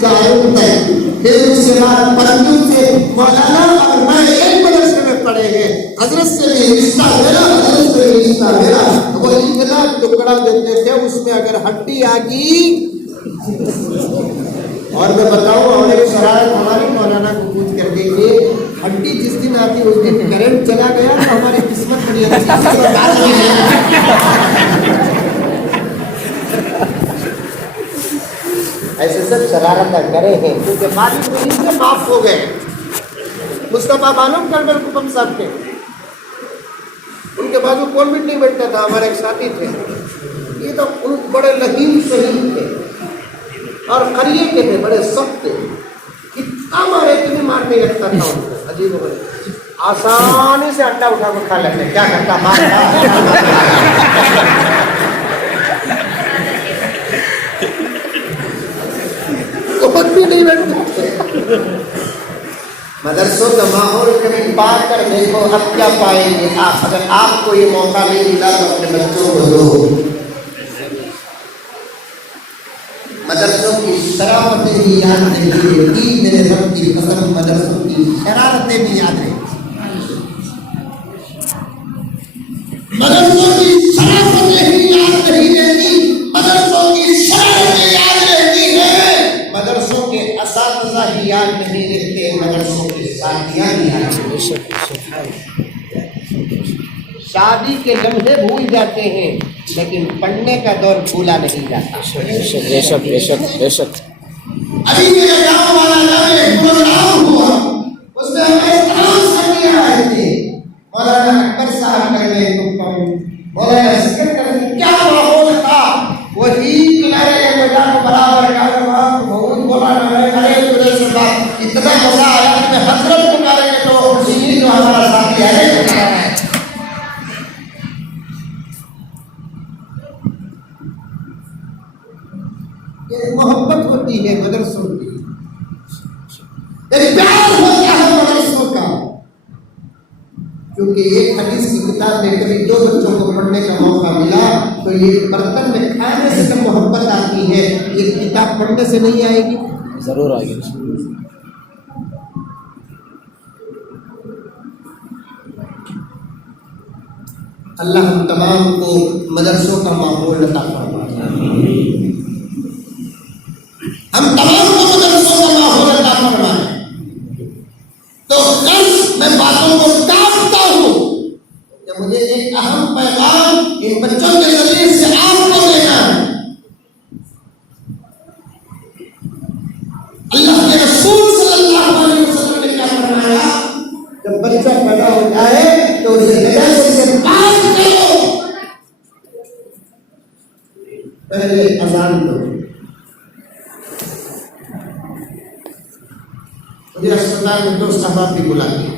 چاروں تک. پھر اس کے بعد پنجم سے مولانا اور میں ایک مدرسے میں پڑھے ہیں. حضرت سے بھی رشتہ میرا، حضرت سے بھی رشتہ میرا. وہ اتنا ٹکڑا دیتے تھے، اس میں اگر ہڈی آ گئی. اور میں بتاؤں، اور ایک شرارت ہماری مولانا کو پوچھ کر دیکھیے، ہڈی جس دن آتی اس دن کرنٹ چلا گیا تو ہماری قسمت بڑی اچھی ایسے سب شرارتیں کرے ہیں کیونکہ مالک میں ان سے معاف ہو گئے. مصطفیٰ معلوم کربل کپم صاحب کے، ان کے بازو کون بھی نہیں بیٹھتا تھا، ہمارے ایک ساتھی تھے. یہ تو ان بڑے لہیم شہید تھے اور قریے کے تھے، بڑے سخت تھے. کتنا مارے اتنی مار نہیں لگتا تھا ان کو. عجیب ہو گئے، آسانی سے انڈا اٹھا کر کھا لیتے. کیا کرتا مارتا کچھ بھی نہیں بیٹھتے. مدرسوں کا ماحول کبھی پا کر دیکھو، اب کیا پائیں گے آپ. اگر آپ کو یہ موقع نہیں ملا تو اپنے بچوں کو دو. مدرسوں کی شرارتیں بھی یاد رکھیے، میرے رب کی قسم، مدرسوں کی شرارتیں بھی یاد رکھیے. مدرسوں کی شرارتیں ہی یاد نہیں رہتی، مدرسوں کی شرارتیں یاد رہتی ہیں. مدرسوں کے اساتذہ ہی یاد نہیں رکھتے، مدرسوں کے ساتھیاں ہی یاد رکھتے. شادی کے لمحے بھول جاتے ہیں لیکن پڑھنے کا دور بھولا نہیں جاتا. بے شک بے شک بے شک. ابھی میرے گاؤں والا گاؤں میں پروگرام ہوا، اس میں ہمیں تمام ساتھی آئے تھے. مولانا اکبر صاحب کر گئے کپم، مولانا سکندر جی. کیا ماحول تھا، وہی کنارے میدان کو برابر کارواں بہت مولانا اتنا مزہ آیا کہ میں حضرت کو کریں گے تو یہ جو ہمارا ساتھی ہے. یہ محبت ہوتی ہے مدرسوں کی، پیار ہوتا ہے مدرسوں کا. کیونکہ ایک حدیث کی کتاب میں کبھی 2 بچوں کو پڑھنے کا موقع ملا تو یہ برتن میں کھانے سے جب محبت آتی ہے، یہ کتاب پڑھنے سے نہیں آئے گی. ضرور آئے گی. اللہ ہم تمام کو مدرسوں کا ماحول عطا فرمائے. ہم تمام کو مدرسوں کا ماحول عطا فرمائے. تو کل میں باتوں کو کاٹتا ہوں کہ مجھے ایک اہم پیغام ان بچوں کے ذریعے سے آپ کو دینا ہے. اللہ کے رسول صلی اللہ علیہ وسلم نے کیا فرمایا، جب بچہ پیدا ہو جائے تو اسے نجاست سے پاک کرو، پہلے اذان دو. مجھے اسپتال میں دوست احباب بھی بلا دیا،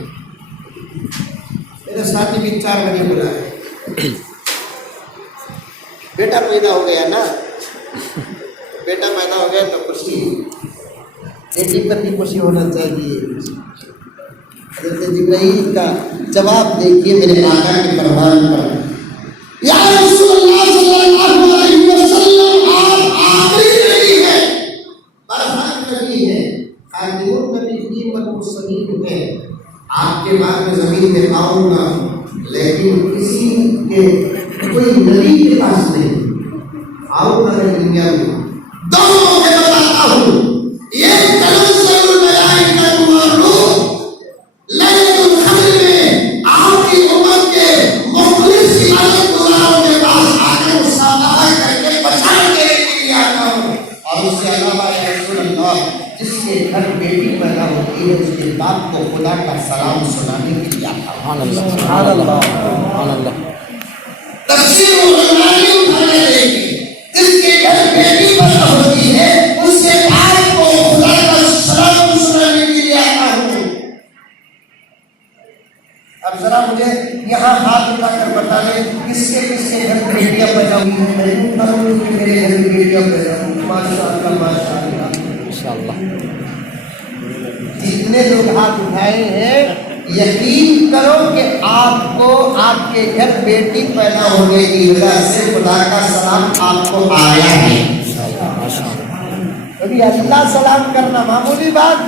میرے ساتھی بھی 4 بجے بلائے. بیٹا پیدا ہو گیا نا، بیٹا پیدا ہو گیا تو خوشی، بیٹی پر بھی خوشی ہونا چاہیے. حضرت جبرائیل کا جواب دیکھیے میرے آقا کے فرمان پر. یا رسول اللہ صلی اللہ علیہ وسلم، آپ آخری نبی ہیں، برحق نبی ہیں، خاتم النبیین والمرسلین ہیں. آپ کے بعد میں زمین میں آؤں گا، لیکن کسی کے کوئی نبی کے پاس نہیں آؤں گا. دنیا میں دونوں کے بتاتا ہوں، یہ تنزل الملائکۃ والروح لیلۃ القدر میں آپ کی امت کے مخلص عبادت گزاروں کے پاس آ کر مصالحہ کر کے بچانے کے لیے آتا ہوں. اور اس کے علاوہ اے رسول اللہ، جس کے گھر بیٹی پیدا ہوتی ہے اس کے باپ کو خدا کا سلام سنانے کے لیے آتا ہوں. سبحان اللہ سبحان اللہ سبحان اللہ. تفسیر الرحمانی اٹھانے دیکھیں، جس کے گھر بیٹی پیدا ہوتی ہے اس کے باپ کو خدا کا سلام سنانے کے لیے آتا ہوں. اب ذرا مجھے یہاں ہاتھ اٹھا کر بتا دیں کس کے گھر بیٹیاں پیدا ہوئی ہیں. میں نہیں کروں کہ میرے گھر بیٹیاں پیدا ہوئی. ماشاء اللہ ماشاء اللہ انشاءاللہ. جتنے لوگ ہاتھ اٹھائے ہیں یقین کرو کہ آپ کو آپ کے گھر بیٹی پیدا ہونے کی وجہ سے خدا کا سلام آپ کو آیا ہے. ابھی اللہ سلام کرنا معمولی بات،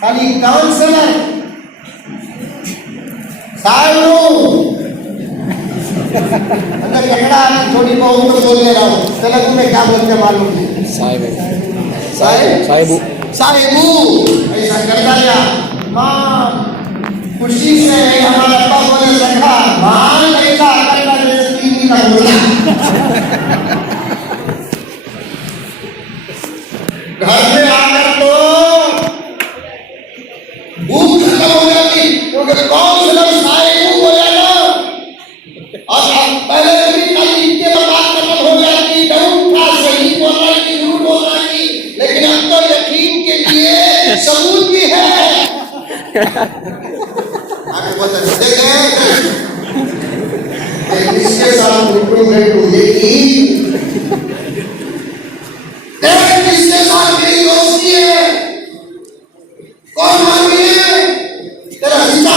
خالی کاؤنسلر اندر جھگڑا تھوڑی بہت عمر بول دے رہا ہوں، تلگو میں کیا بولتے معلوم نہیں. صاحبو ایسا کرتا کیا ماں خوشی سے ہمارا ابا بولے سکھا ماں ایسا کرنا جیسے تین کا بولا. گھر میں آ کر تو بھوک ختم ہو جاتی، کیونکہ کون سے لفظ صاحبو بولے نا، اور پہلے بھی تعلیم کے بات ختم ہو جاتی، ڈاؤن کا صحیح بولنا کی جھوٹ بولنا کی، لیکن اب تو یقین کے لیے ثبوت بھی ہے. آپ کو بتا دیں اس کے ساتھ امپرومنٹ ہونے کی، اس کے ساتھ میری دوستی ہے. کون آدمی ہے تیرا حصہ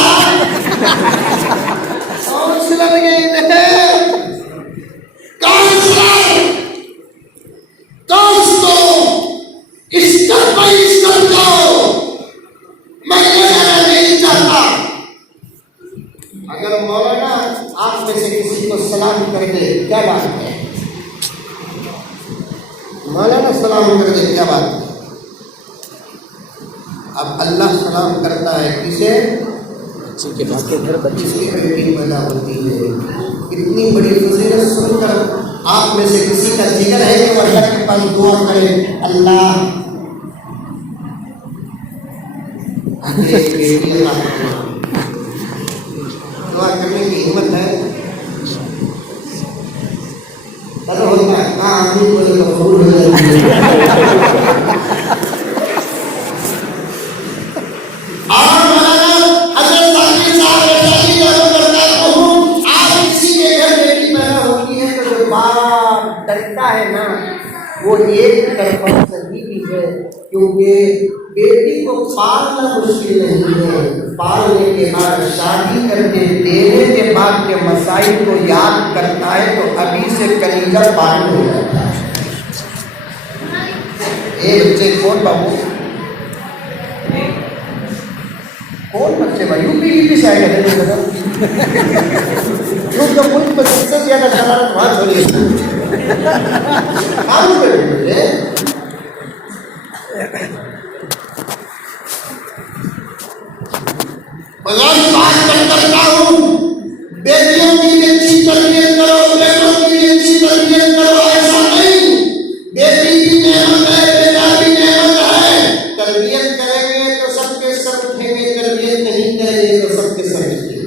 کاؤنسلر اسٹیپ بائی اسٹیپ جاؤ. میں یہ کہنا نہیں چاہتا اگر مولانا آپ میں سے کسی کو سلام کر دے کیا بات ہے، مولانا سلام کر دے کیا بات ہے. اب اللہ سلام کرتا ہے کسے؟ جس کے گھر بچی بیٹی پیدا ہوتی ہے. اتنی بڑی فضیلت سن کر آپ میں سے کسی کا ذکر ہے کہ وہ اللہ کے پاس دعا کرے، اللہ دعا کرنے کی ہمت ہے؟ ہوتا ہے آدمی بولے تو قبول ہو جاتی ہے. ڈرتا ہے نا وہ ایک طرفہ صحیح بھی ہے، کیونکہ بیٹی کو پالنا مشکل نہیں ہے. پالنے کے بعد شادی کر کے دینے کے بعد کے مسائل کو یاد کرتا ہے تو ابھی سے کلیجہ پانی ہو جاتا ہے. ایک بچے کون بابو کون بچے بھائی یو پی سے آئے گا جو ملک میں سب سے زیادہ شرارت وہاں ہو رہی ہے. بات کرتا ہوں بیٹیوں کی اچھی تربیت کرو، بیٹوں کی اچھی تربیت کرو. ایسا نہیں، بیٹی بھی نعمت ہے، بیٹا بھی نعمت ہے. تربیت کریں گے تو سب کے سب اٹھیں گے، تربیت نہیں کریں گے تو سب کے سب اٹھیں گے.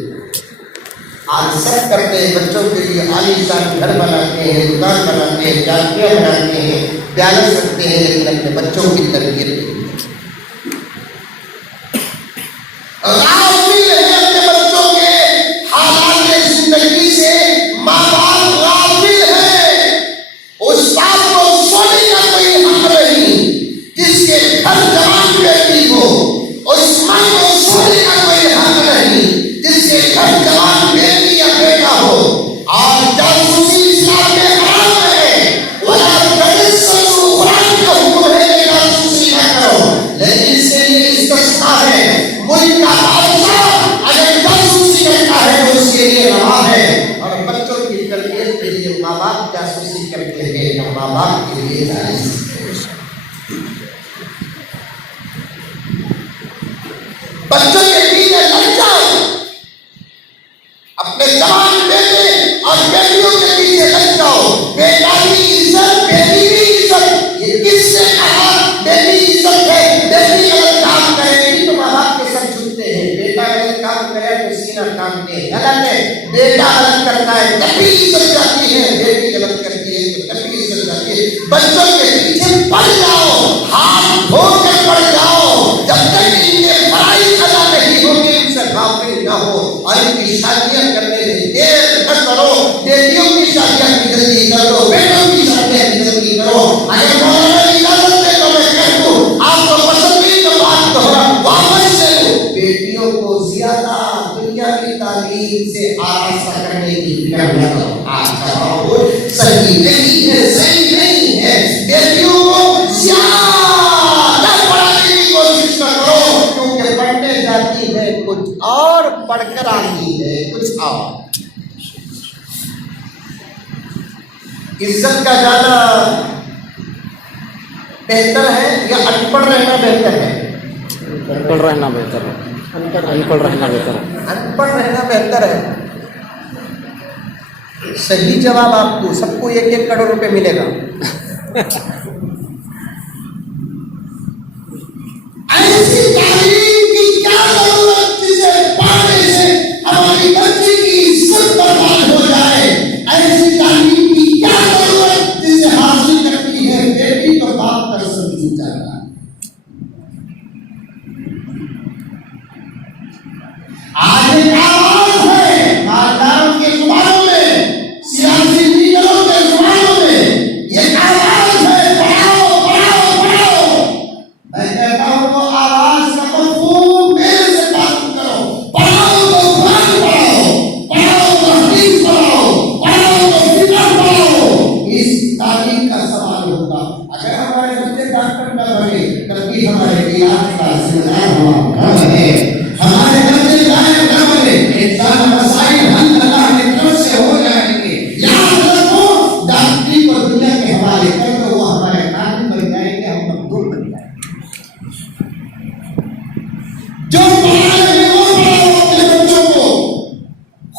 آج سب کرتے ہیں، بچوں کے لیے عالی شان گھر بناتے ہیں، دکان بناتے ہیں، جانچیاں بناتے ہیں، بیالنس رکھتے ہیں، لیکن اپنے بچوں کی تربیت گھر جوان بیٹی ہو اس ماں کو چھوڑنے کا کوئی حق نہیں، جس کے گھر جوان بیٹی یا بیٹا ہو اور جاسوسی اسلام میں حرام ہے، ولا تجسسوا، قرآن کا حکم ہے کہ جاسوسی نہ کرو، لیکن اس کے لیے استثناء ہے، ملک کا بادشاہ اگر جاسوسی کرتا ہے تو اس کے لیے روا ہے، اور بچوں کی تربیت کے لیے ماں باپ جاسوسی کرتے ہیں تو ماں باپ کے لیے جائز ہے۔ بچوں کے پیچھے لگ جاؤ، اپنے جوان بیٹے اور بیٹیوں کے پیچھے لگ جاؤ، بیٹا بھی عزت بیٹی بھی عزت، یہ کس سے کہا بیٹی عزت ہے؟ بیٹی غلط کام کرے گی تو ماں باپ کے ساتھ جھکتے ہیں، بیٹا غلط کام کرے تو سینہ تانتے ہیں، غلط ہے، بیٹا غلط کرتا ہے تب بھی عزت جاتی ہے، بیٹی غلط کرتی ہے تو تب بھی عزت جاتی ہے۔ بچوں کے پیچھے پڑ جاؤ، ہاتھ دھو کر پڑ جاؤ، جب تک ان کے فرائض ادا نہیں ہوگی ان سے غافل نہ ہو، اور ان کی شادیاں کرنے میں دیر نہ کرو، بیٹیوں کی شادیاں کی جلدی کرو، بیٹوں کی شادیاں کی جلدی کرو، اگر مولانا اجازت دے تو میں کہہ دوں آپ کو پسند نہیں تو بات دوہرا واپس سے لو۔ بیٹیوں کو زیادہ دنیا کی تعلیم سے آراستہ کرنے کی فکر نہ کرو، صحیح نہیں ہے، صحیح نہیں ہے، بیٹیوں کو زیادہ پڑھانے کی کوشش نہ کرو، کیونکہ پڑھنے جاتی ہے کچھ اور پڑھ کر آتی ہے کچھ اور۔ عزت کا جانا بہتر ہے یا ان پڑھ رہنا بہتر ہے؟ ان پڑھ رہنا بہتر ہے، ان پڑھ رہنا بہتر ہے، ان پڑھ رہنا بہتر ہے۔ صحیح جواب آپ کو سب کو 1-1 کروڑ روپے ملے گا۔ ایسی تعلیم کی کیا ضرورت جسے پانے سے ہماری بچی کی عزت برباد ہو جائے؟ ایسی تعلیم کی کیا ضرورت جسے حاصل کرتی ہے بیٹی تو باپ پر سمجھ جاتا ہے۔ آج ایک آواز ہے مالداروں کے زبانوں میں، سیاسی لیڈروں کے زبانوں میں، یہ آواز ہے پڑھاؤ پڑھاؤ پڑھاؤ۔ میں کہتا ہوں وہ آواز کا مفہوم میرے سے تعلق کرو، پڑھاؤ تو قرآن پڑھاؤ، پڑھاؤ تو حدیث پڑھاؤ، پڑھاؤ تو فقہ پڑھاؤ۔ اس تعلیم کا سوال ہوگا، اگر ہمارے بچے ڈاکٹر نہ بنے تب بھی ہمارے علاج کا ذمہ دار ہمارا ہے، ہمارے بچے لائق نہ بنے انسان مسائل حل اللہ کی طرف سے ہو جائیں گے۔ یاد رکھو ڈاکٹری کو دنیا کے حوالے کر دو، وہ ہمارے قانون بن جائیں گے، ہم مقبول بن جائیں گے۔ جو پڑھانے میں وہ پڑھاؤ اپنے بچوں کو،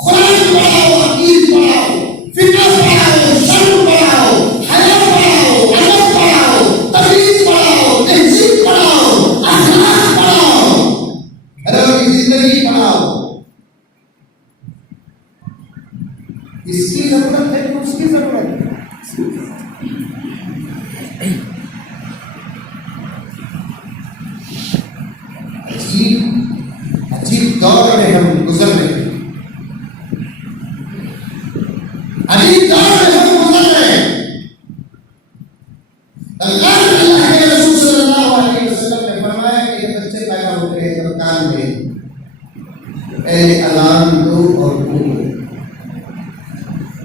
قرآن پڑھاؤ، حدیث پڑھاؤ، فقہ پڑھاؤ، شرع پڑھاؤ، حیا پڑھاؤ، ادب پڑھاؤ، تمیز پڑھاؤ، تہذیب پڑھاؤ، اخلاق پڑھاؤ، گھروں کی زندگی پڑھاؤ۔ اس کی ضرورت ہے تو اس کی ضرورت ہے۔ عجیب دور میں ہم گزر رہے ہیں، عجیب دور میں ہم گزر رہے ہیں۔ اللہ کے رسول صلی اللہ علیہ وسلم نے فرمایا کہ یہ بچے پیدا ہو رہے ہیں مکان میں، پہلے اذان دو اور بولو،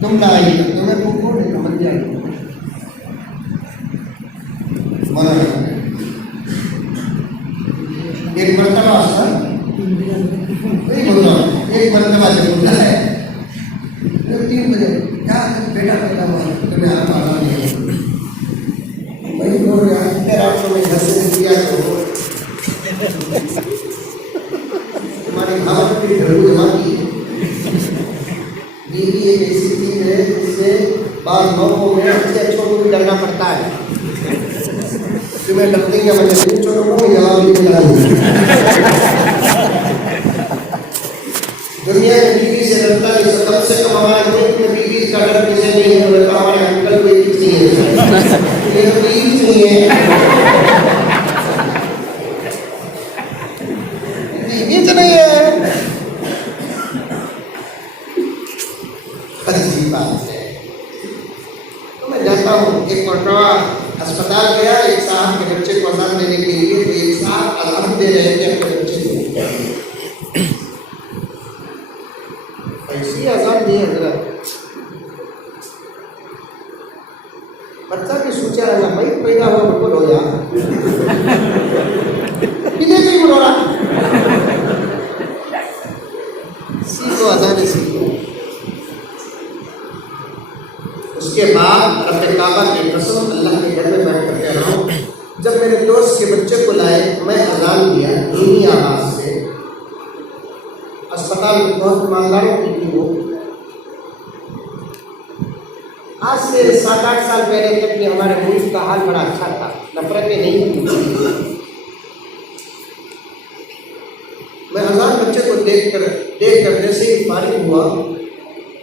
تم لائی تمہیں بھوکو نہیں سمجھ جائے مولانا۔ ایک مرتبہ سر نہیں بول رہا ہوں، ایک مرتبہ جب ہوتا ہے 3 بجے کیا بیٹا پیدا ہوا تمہیں آرام نہیں وہی بول رہا ہے، آپ کو میں گھر سے دیا تو تمہاری بھاوت کی گھروں جمع کی۔ بیوی ایک ایسی چیز ہے جس سے بعض موقعوں میں اچھے اچھوں کو بھی ڈرنا پڑتا ہے۔ تمہیں ڈرتے ہیں میں نے چھوٹوں کو جواب نہیں ملا۔ دنیا میں بیوی سے ڈرتا ہے، کم سے کم ہمارے ملک میں بیوی کا ڈر کسی نہیں ہے، بلکہ ہمارے انکل کو ایک چیز ہے، یہ تو بیوی نہیں ہے، بیوی تو نہیں ہے۔ عجیب بات ہے۔ تو میں جاتا ہوں، ایک مرتبہ اسپتال گیا، ایک صاحب کے بچے کو اذان دینے کے لیے میں اذان دیا دینی آواز سے، اسپتال میں بہت ایمانداروں کی تھی وہ، آج سے 7-8 سال پہلے تک بھی ہمارے ملک کا حال بڑا اچھا تھا، نفرتیں نہیں تھیں۔ میں اذان بچے کو دیکھ کر جیسے ہی فارغ ہوا،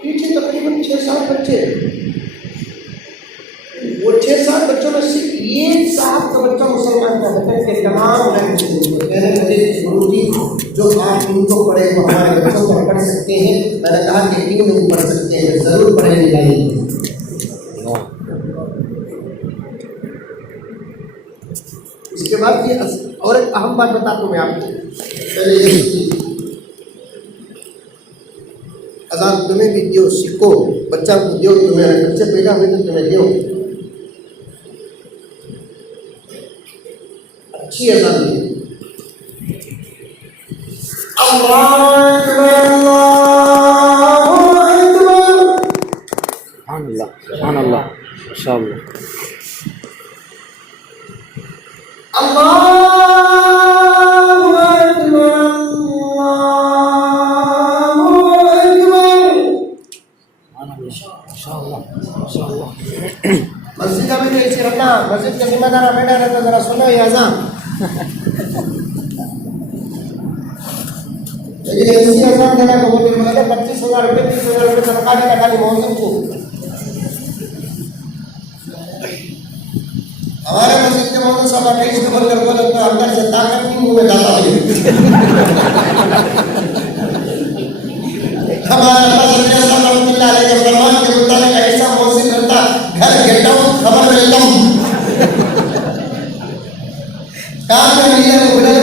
پیچھے تقریباً 6-7 بچے، وہ 6-7 بچوں میں صرف ایک صاحب کا بچہ مسلمان تھا، بچے کے تمام کہنے لگے گرو جی جو آپ ان کو پڑھے وہ ہمارے بچوں کو پڑھ سکتے ہیں۔ میں نے کہا کہ کیوں نہیں پڑھ سکتے ہیں، ضرور پڑھنے چاہیے۔ اس کے بعد یہ اور ایک اہم بات بتاتا ہوں میں آپ کو، اذان تمہیں بھی دیو، سیکھو، بچہ کو دیو، تمہیں بچے پیدا ہوئے تو تمہیں دیو، اچھی اذان دی۔ اللہ اکبر اللہ اکبر، سبحان اللہ سبحان اللہ ماشاء اللہ۔ اللہ مسجد میں تو ایسے رہنا، مسجد کا ذمہ دار بیٹھا رہتا، ذرا سنو یہ اذان، لیکن ایسی اذان دینا تو بولتے 25,000 روپے 30,000 روپے سرکاری لگانے موسم کو۔ ہمارے مسجد کے مولانا صاحب 28 نمبر کر بولے تو اندر سے طاقت نہیں منہ میں جاتا ہے۔ ہمارا اللہ رحمۃ اللہ علیہ کے فرمان کے مطابق ایسا موسم رہتا، گھر گھٹا ہوں خبر لیتا ہوں، کام میں لیا بھولے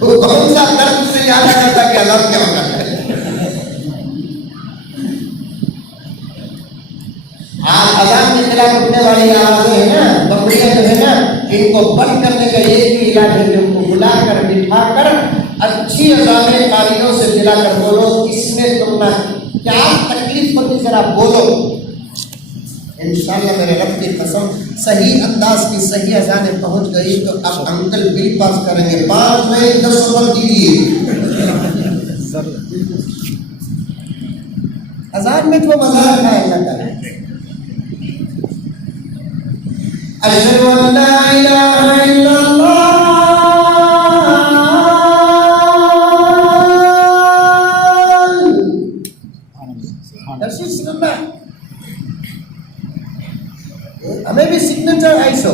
وہ کون سا درد سے یاد آ جاتا کہ اللہ کیا ہوتا ہے۔ اذان کے خلاف اٹھنے والی آوازیں ہیں نا، بکریاں جو ہے نا، ان کو بند کرنے کا ایک ہی علاج ہے کہ ان کو بلا کر بٹھا کر اچھی اذانیں قارئوں سے دلا کر بولو، اس میں تم نہ کیا تکلیف ہوتی ذرا بولو، انشاءاللہ میرے رب کی قسم صحیح انداز کی صحیح اذانیں پہنچ گئی تو اب انکل بل پاس کریں گے، 5 نہیں 10 نمبر دیجیے۔ اذان میں تو مزہ رکھا ہے اللہ تعالیٰ۔ اشہد ان لا الہ الا اللہ ہمیں بھی سیکھنا چاہیے ایسو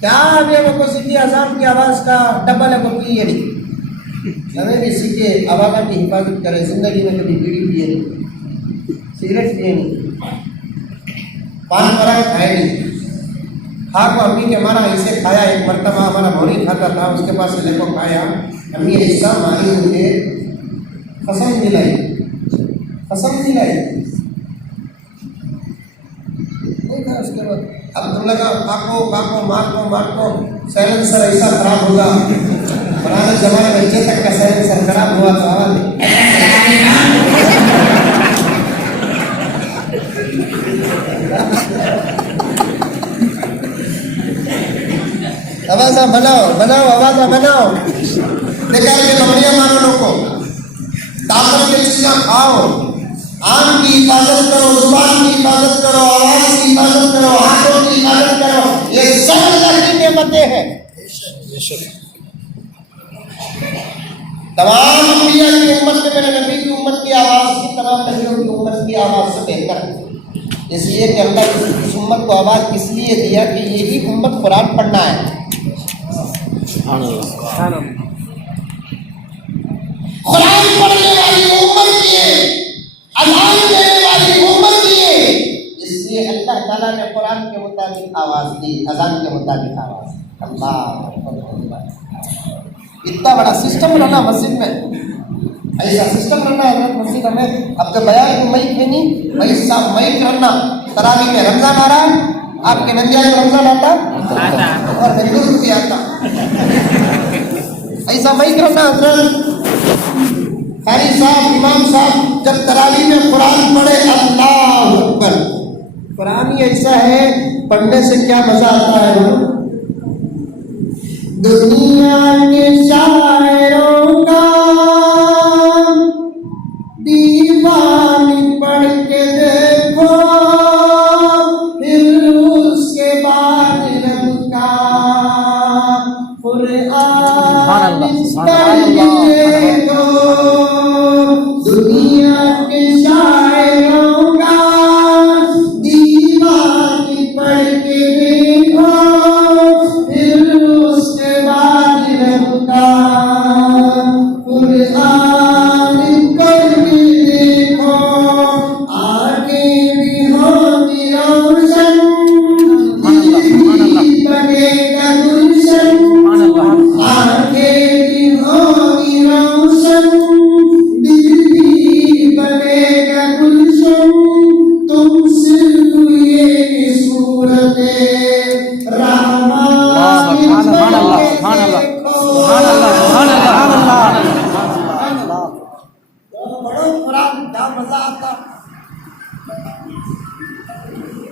کیا ابھی ہم کو سیکھی اذان کی آواز کا ڈبل ہے کوئی یہ نہیں، ہمیں بھی سیکھے آوازہ کی حفاظت کرے، زندگی میں کبھی بیڑی پیے نہیں، سگریٹ پیے نہیں، پان پراگ کھائے نہیں، کھا کو امی کے ہمارا ایسے کھایا، ایک مرتبہ ہمارا بھوری کھاتا تھا، اس کے پاس سے لے کو کھایا، امی ایسا ماری مجھے قسم دلائی اس کے بعد اب تم لگا کاکو مار کو سائلنسر ایسا خراب ہوگا، پرانے زمانے میں بچے تک کا سائلنسر خراب ہوا تھا، آوازہ بناؤ آوازہ بناؤ، دیکھا کہ لمڑیاں مارو لوگوں، طاقت کی چیزیں کھاؤ، آن کی حفاظت کرو، زبان کی حفاظت کرو، آواز کی حفاظت کرو، ہاتھوں کی حفاظت کرو، یہ سب اللہ کی نعمتیں ہیں۔ تمام انبیاء کی امت میں میرے نبی کی امت کی آواز کی تمام نبیوں کی امت کی آواز سے بہتر ہے، اس لیے کہ اللہ اس امت کو آواز اس لیے دیا کہ یہی امت قرآن پڑھنا ہے۔ قرآن پڑھنے والی امت یہ، اذان دینے والی امت یہ، اس لیے اللہ تعالیٰ نے قرآن کے مطابق آواز دی، اذان کے مطابق آواز۔ اللہ اتنا بڑا سسٹم رہنا مسجد میں، ایسا سسٹم رہنا ہے مسجد میں۔ اب تو بیان کو مائک میں نہیں، مائک رہنا تراویح میں، رمضان آ رہا ہے آپ کے نندیا میں رمضان آتا اور ہندو بھی آتا، ایسا مائک رہنا حضرت قاری صاحب امام صاحب جب تراویح میں قرآن پڑھے اللہ اکبر، قرآن ہی ایسا ہے پڑھنے سے کیا مزہ آتا ہے نا. دنیا کے شاعروں کا دیوان پڑھ کے دیکھو پھر اس کے بعد رب کا قرآن پڑھ کے دیکھو. دنیا کے شاعروں کا دیوان پڑھ کے دیکھو پھر اس کے بعد رب کا قرآن پڑھ کے دیکھو. آگے بھی ہوگی روشن دل بھی بنے گا گلشن. آگے بھی ہوگی روشن دل بھی بنے گا گلشن. تم صرف یہ صورت رحمان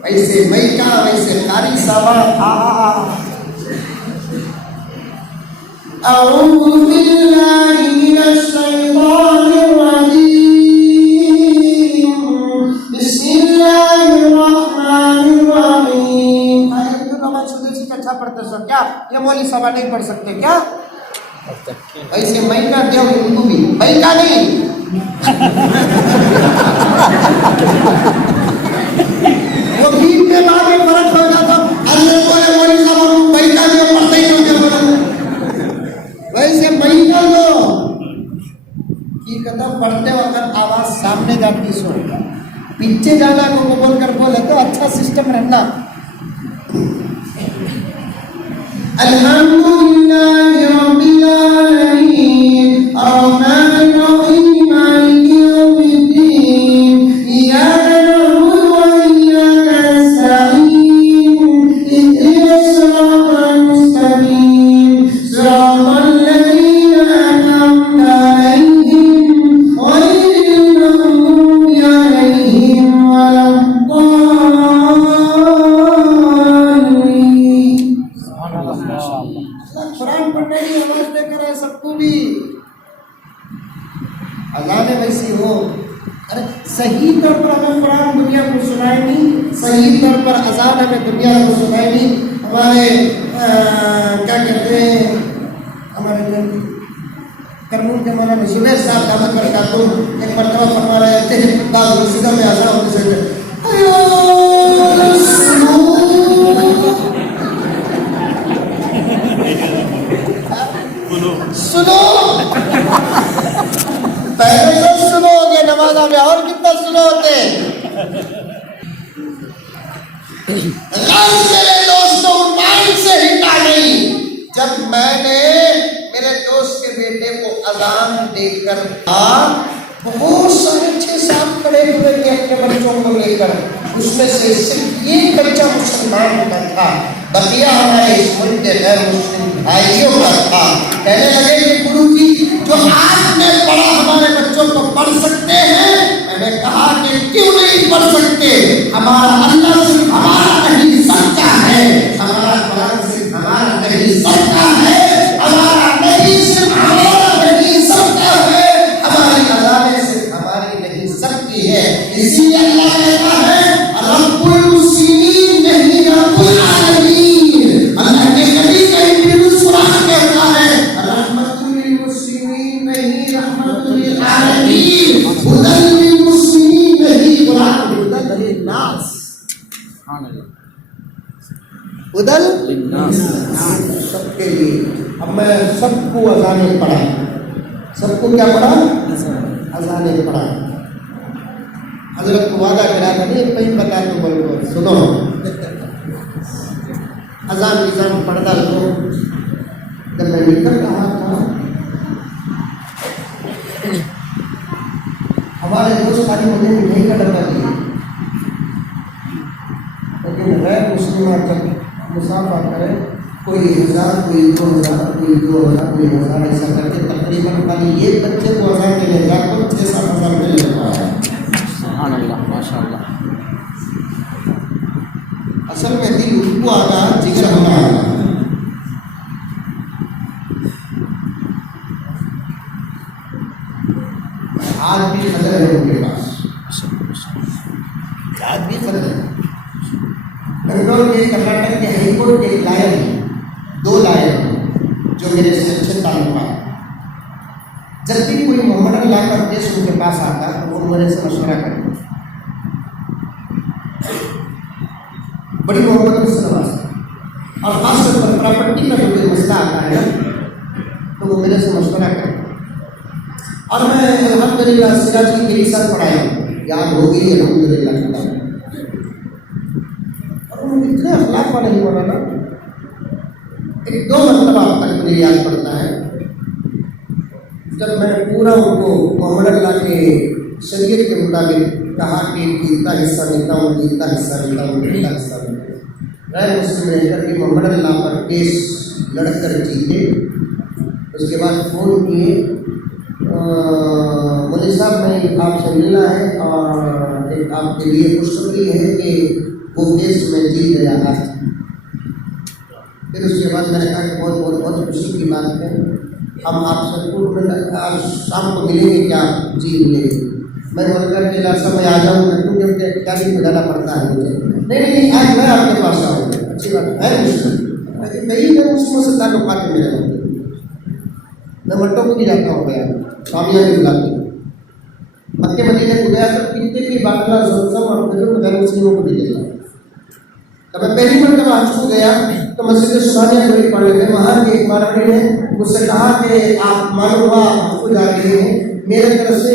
ویسے میکا ویسے قاری صاحب. اعوذ باللہ من الشیطان الرجیم. بسم اللہ الرحمن الرحیم. اچھا پڑھتے سو کیا یہ مولوی صاحب نہیں پڑھ سکتے کیا؟ ویسے میکا دیو اردو بھی میکا نہیں. وہ بیٹ کے بعد میں فرق ہو جاتا. اللہ بولے مولوی صاحب میکا دیو پڑھتے ہی نہیں ہوتے. ویسے میکا دو کی قدم پڑھتے وقت آواز سامنے جاتی سو پیچھے جانا کو بول کر بولے تو اچھا سسٹم رہنا. الحمدللہ رب العالمین الرحمن الرحیم مالک یوم الدین ایاک نعبد و ایاک نستعین اهدنا الصراط المستقیم صراط الذین انعمت علیہم غیر المغضوب علیہم ولا قرآن پڑھنے کی آواز دے کر ہے سب کو بھی. اذان ویسی ہو. ارے صحیح طور پر ہمیں قرآن دنیا کو سنائے نہیں, صحیح طور پر اذان ہمیں دنیا کو سنائے نہیں. ہمارے کیا کہتے ہیں ہمارے کرمون کے مولانا زبیر صاحب دعوت کر خاتون ایک مرتبہ فرما رہے تھے دار السلام میں اذان ہونے سے سنو پہلے تو سنو گے نمازہ میں اور کتنا سنو ہوتے. میرے دوستوں مائنڈ سے ہٹا نہیں. جب میں نے میرے دوست کے بیٹے کو اذان دے کر بہت سارے 6-7 کھڑے ہوئے تھے اپنے بچوں کو لے کر. اس میں سے صرف ایک بچہ مسلمان کا تھا, بقیہ ہمارے اس ملک کے غیر مسلم بھائیوں کا تھا. کہنے لگے کہ گرو جی جو آپ نے پڑھا ہمارے بچوں کو پڑھ سکتے ہیں. میں نے کہا کہ کیوں نہیں پڑھ سکتے؟ ہمارا اللہ صرف ہمارا نہیں سکتا ہے, ہمارا قرآن صرف ہمارا نہیں سکتا ہے, ہمارا نہیں صرف ہمارا نہیں سکتا ہے, ہماری اذانیں صرف ہماری نہیں سکتی ہے. اسی لیے اللہ کہتا ہے رب المسلمین نہیں رب العالمین. اللہ کے نبی کہیں بھی اس قرآن کہتا ہے رحمت للمسلمین نہیں رحمت للعالمین. ہدی للمسلمین نہیں قرآن ہدی للناس. ہدی للناس سب کے لیے. اب میں سب کو اذانیں پڑھا, سب کو کیا پڑھا؟ اذانیں پڑھا. حضرت کو وعدہ کرا تھا نہیں کہیں بتا تو بولو سنو اذان نظام پڑھتا لو. جب میں نکل رہا تھا ہمارے دوست خالی مجھے نہیں کا ڈبہ دیا, لیکن غیر مسلمان جب مسافر کرے کوئی 1000 کوئی 2000 کوئی 2000 کوئی 1000 ایسا کر کے تقریباً خالی یہ بچے کو اذان دینے جا کر 6-7 ہزار میں لے پایا. سبحان اللہ ماشاء اللہ. اصل میں دل ان کو آگا جگر ہمارا آگا. آج بھی قدر ہے ان کے پاس, آج بھی قدر ہے. بنگلور کے کرناٹک کے ہائی کورٹ کے ایک لائر ہیں, 2 لائر ہیں جو میرے سے اچھے تعلقات. جب بھی کوئی محمد اللہ کا کیس ان کے پاس آتا تو وہ میرے سے مشورہ کرتے, بڑی محبت سے نوازتے, اور خاص طور پر پراپرٹی کا جو کوئی مسئلہ آتا ہے تو وہ میرے سے مشورہ کرتے. اور میں الحمدللہ سراج کی کلیسا پڑھایا ہوں, یاد ہوگی الحمدللہ کتاب. اور وہ اتنے اخلاق والے نہیں بولا نا, 1-2 مرتبہ اب تک مجھے یاد پڑتا ہے جب میں نے پورا ان کو محمد اللہ کے شریعت کے مطابق کہا کہ اتنا حصہ لیتا ہوں, اتنا حصہ لیتا ہوں, اتنا حصہ لیتا ہوں. غیر مسلم رہ کر کے محمد اللہ پر کیس لڑ کر جیتے. اس کے بعد فون کیے, مودی صاحب نے آپ سے ملنا ہے اور ایک آپ کے لیے خوشخبری ہے کہ وہ کیس میں جیت گیا آج. پھر اس کے بعد میں نے کہا کہ بہت بہت بہت خوشی کی بات ہے, ہم آپ سے آج شام کو ملیں گے, کیا جیت لیں گے. میں بول کر کے لاسا میں آ جاؤں گا کیونکہ اختیاری کو جانا پڑتا ہے مجھے. نہیں آج میں آپ کے پاس آؤں گا, اچھی بات ہے. کئی میں مسلموں سے تعلقات میرے ہوتے, میں مٹوں کو بھی جاتا ہوں گیا, کامیاں بھی بلاتی ہوں. مکے مدینے کو گیا تو کتنے کی باقلا زمزم اور غیر مسلموں کو بھی دیتا ہوں. تو میں پہلی مرتبہ آج کو گیا تو مسجد سبحانیہ بڑی پڑھ رہے, وہاں کے ایک مولوی نے مجھ سے کہا کہ آپ معلوم ہوا آپ کو جا رہے ہیں, میرے طرف سے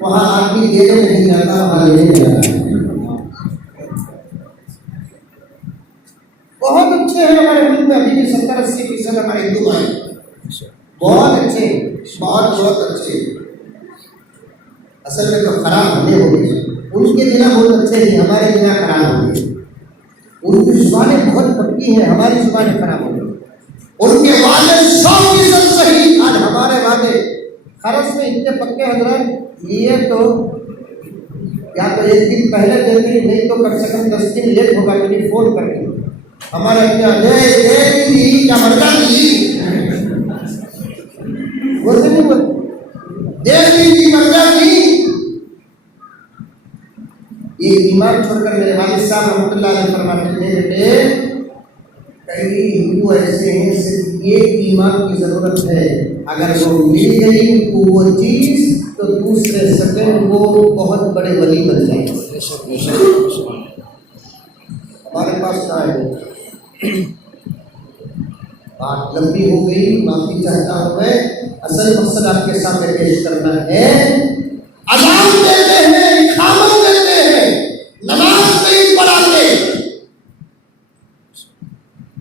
وہاں آدمی دینے نہیں آتا, وہاں لینے نہیں آتا. بہت اچھے ہیں ہمارے ملک میں, ابھی بھی 70-80% ہمارے ہندو ہیں, بہت اچھے, بہت بہت اچھے. اصل میں تو خراب ہونے ہو گئے, ان کے بنا بہت اچھے ہیں, ہمارے بنا خراب ہو گئے. ان کی زبانیں بہت پکی ہیں, ہماری زبانیں خراب ہو گئی. ان کے وعدے 100% صحیح, آج ہمارے وعدے خرچ میں اتنے پکے حضرات. یہ تو یا تو 1 دن پہلے دیتے, نہیں تو کم سے کم 10 دن لیٹ ہوگا, مجھے فون کر کے ہمارے کیا دے کیا مرتا دی بولتے نہیں بولتے دے مرتا دی. یہ ایمان چھوڑ کر میرے والد صاحب رحمۃ اللہ علیہ فرماتے تھے, بیٹے کئی ہندو ایسے ہیں صرف ایک ایمان کی ضرورت ہے, اگر وہ مل گئی ان کو وہ چیز تو دوسرے سیکنڈ وہ بہت بڑے ولی بن جائیں. ہمارے پاس کیا ہے, بات لمبی ہو گئی, معافی چاہتا ہوں میں. اصل مقصد آپ کے سامنے پیش کرنا ہے, اذان دیتے ہیں, اقامت دیتے ہیں, نماز نہیں پڑھاتے.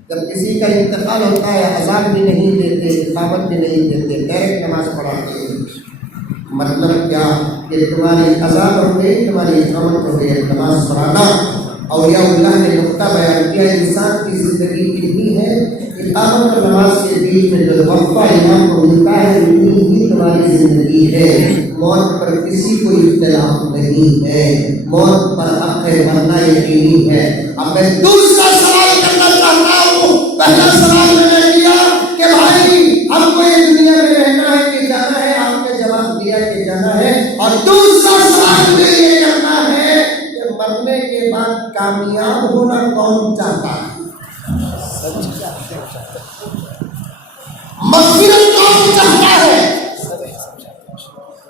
جب کسی کا انتقال ہوتا ہے اذان بھی نہیں دیتے, اقامت بھی نہیں دیتے, ڈائریکٹ نماز پڑھاتے ہیں. مطلب کیا کہ تمہاری اذان ہو گئی, تمہاری اقامت ہو گئی, نماز پڑھانا. اولیاء اللہ نے نقطہ بیان کیا, انسان کی زندگی اتنی ہے, اقامت اور نماز کے بیچ میں جو وقفہ امام کو ملتا ہے اتنی ہی تمہاری زندگی ہے. موت پر کسی کو اختلاف نہیں ہے, موت پر حق ہے, مرنا یقینی ہے. اب میں دوسرا سوال کرنا چاہتا ہوں. پہلا سوال میں نے کیا کہ بھائی ہم کو یہ دنیا میں رہنا ہے کہ جانا ہے, آپ نے جواب دیا کہ جانا ہے. اور دوسرا سوال مجھے یہ کرنا ہے کہ مرنے کے بعد کامیاب ہونا کون چاہتا ہے؟ مغفرت کون چاہتا ہے؟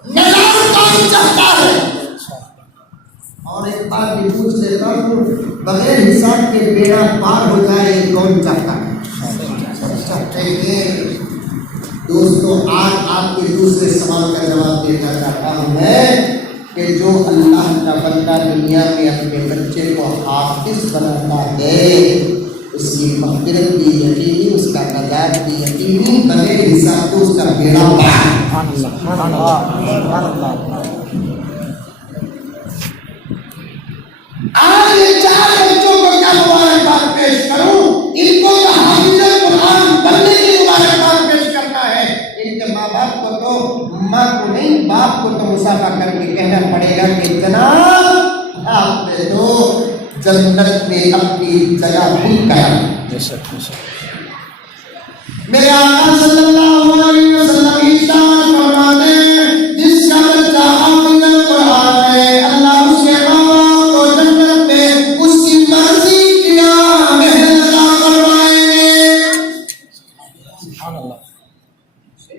نجات کون چاہتا ہے؟ اور ایک بات بھی پوچھ لیتا ہوں, بغیر حساب کے بیڑا پار ہو جائے یہ کون چاہتا ہے؟ دوستوں, آج آپ کے دوسرے سوال کا جواب دینا چاہتا ہوں میں کہ جو اللہ کا بندہ دنیا میں اپنے بچے کو حافظ بناتا ہے اس کی مغفرت بھی یقینی, اس کا نجات بھی یقینی, بغیر حساب تو اس کا بیڑا پار. آج یہ 4 بچوں کو کیا مبارکباد پیش کروں, ان کو تو حافظ قرآن بننے کی مبارکباد پیش کرنا ہے. ان کے ماں باپ کو تو ماں کو نہیں باپ کو تو مصافحہ کر کے کہنا پڑے گا کہ جناب آپ نے تو جنت میں اپنی جگہ بک کیا. میرے آقا صلی اللہ علیہ وسلم ارشاد فرماتے ہیں جس کا بچہ حافظ القرآن ہے اللہ اس کے ماں کو جنت میں اس کی مرضی کیا محل عطا فرمائیں گے.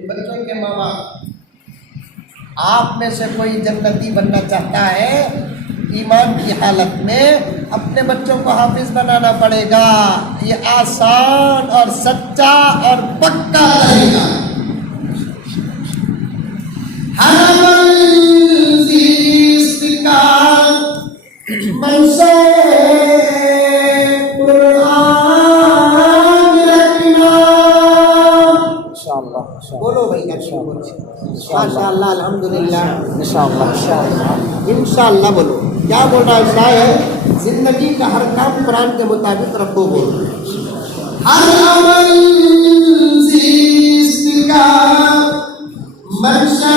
بچوں کے ماں باپ آپ میں سے کوئی جنتی بننا چاہتا ہے ایمان کی حالت میں اپنے بچوں کو حافظ بنانا پڑے گا. یہ آسان اور سچا اور پکا طریقہ. ہر منزل استقامت منصب بولو بھائی ماشاء اللہ الحمدللہ انشاءاللہ بولو. کیا بول رہا ہے شاعر؟ زندگی کا ہر کام قرآن کے مطابق رکھو. بولو ہر عمل زیست کا منشأ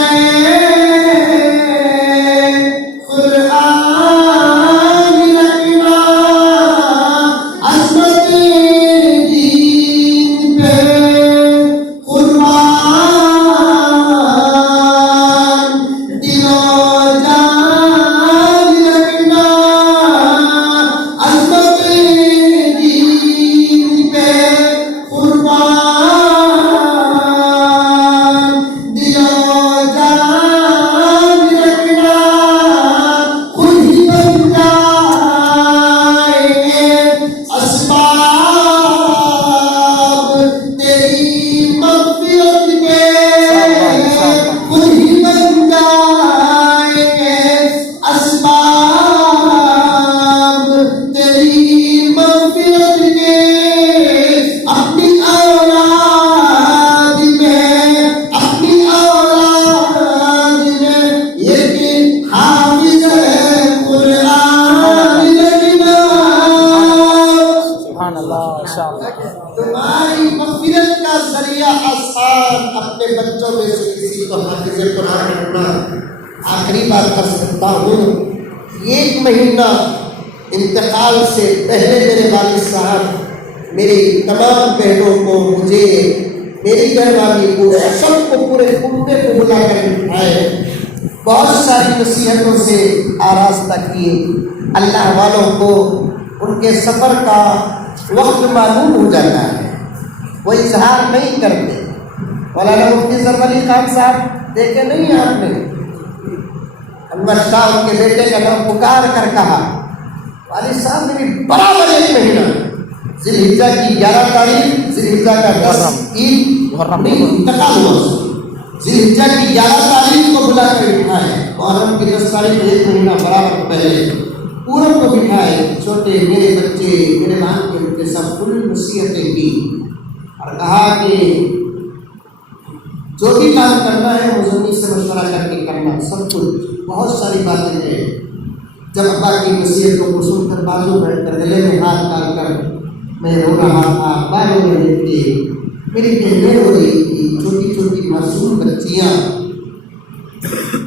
تمہاری مغفرت کا ذریعہ آسان اپنے بچوں میں سے کسی کو حافظ قرآن کرنا. آخری بات کر سکتا ہوں 1 مہینہ انتقال سے پہلے میرے والد صاحب میری تمام بہنوں کو مجھے میری گھر والی کو سب کو پورے کنبے کو بلا کر بٹھائے. بہت ساری نصیحتوں سے آراستہ کیے. اللہ والوں کو ان کے سفر کا وقت معلوم ہو جاتا ہے وہ اظہار نہیں کرتے. مولانا مفتی ظفر علی خان صاحب دیکھے نہیں آپ نے انور شاہ ان کے بیٹے کا نام پکار کر کہا والد صاحب نے بھی برابر 1 مہینہ ذی الحجہ کی 11 تاریخ ذی الحجہ کا 10 عید انتقال ہوا ذی الحجہ کی 11 تاریخ کو بلا کر بٹھائے. محرم کی 10 تاریخ 1 مہینہ برابر پہلے پورن کو بٹھائے. چھوٹے میرے بچے میرے بہن کے بچے سب فل نصیحتیں کی اور کہا کہ جو بھی کام کرنا ہے وہ زمین سے مشورہ کر کے کرنا. سب کچھ بہت ساری باتیں ہیں. جب ابا کی نصیحتوں کو سن کر بازو بیٹھ کر گلے میں ہاتھ ڈال کر میں رو رہا تھا. ابا رو رہے تھے میری بہنیں رو رہی تھی. چھوٹی چھوٹی معصوم بچیاں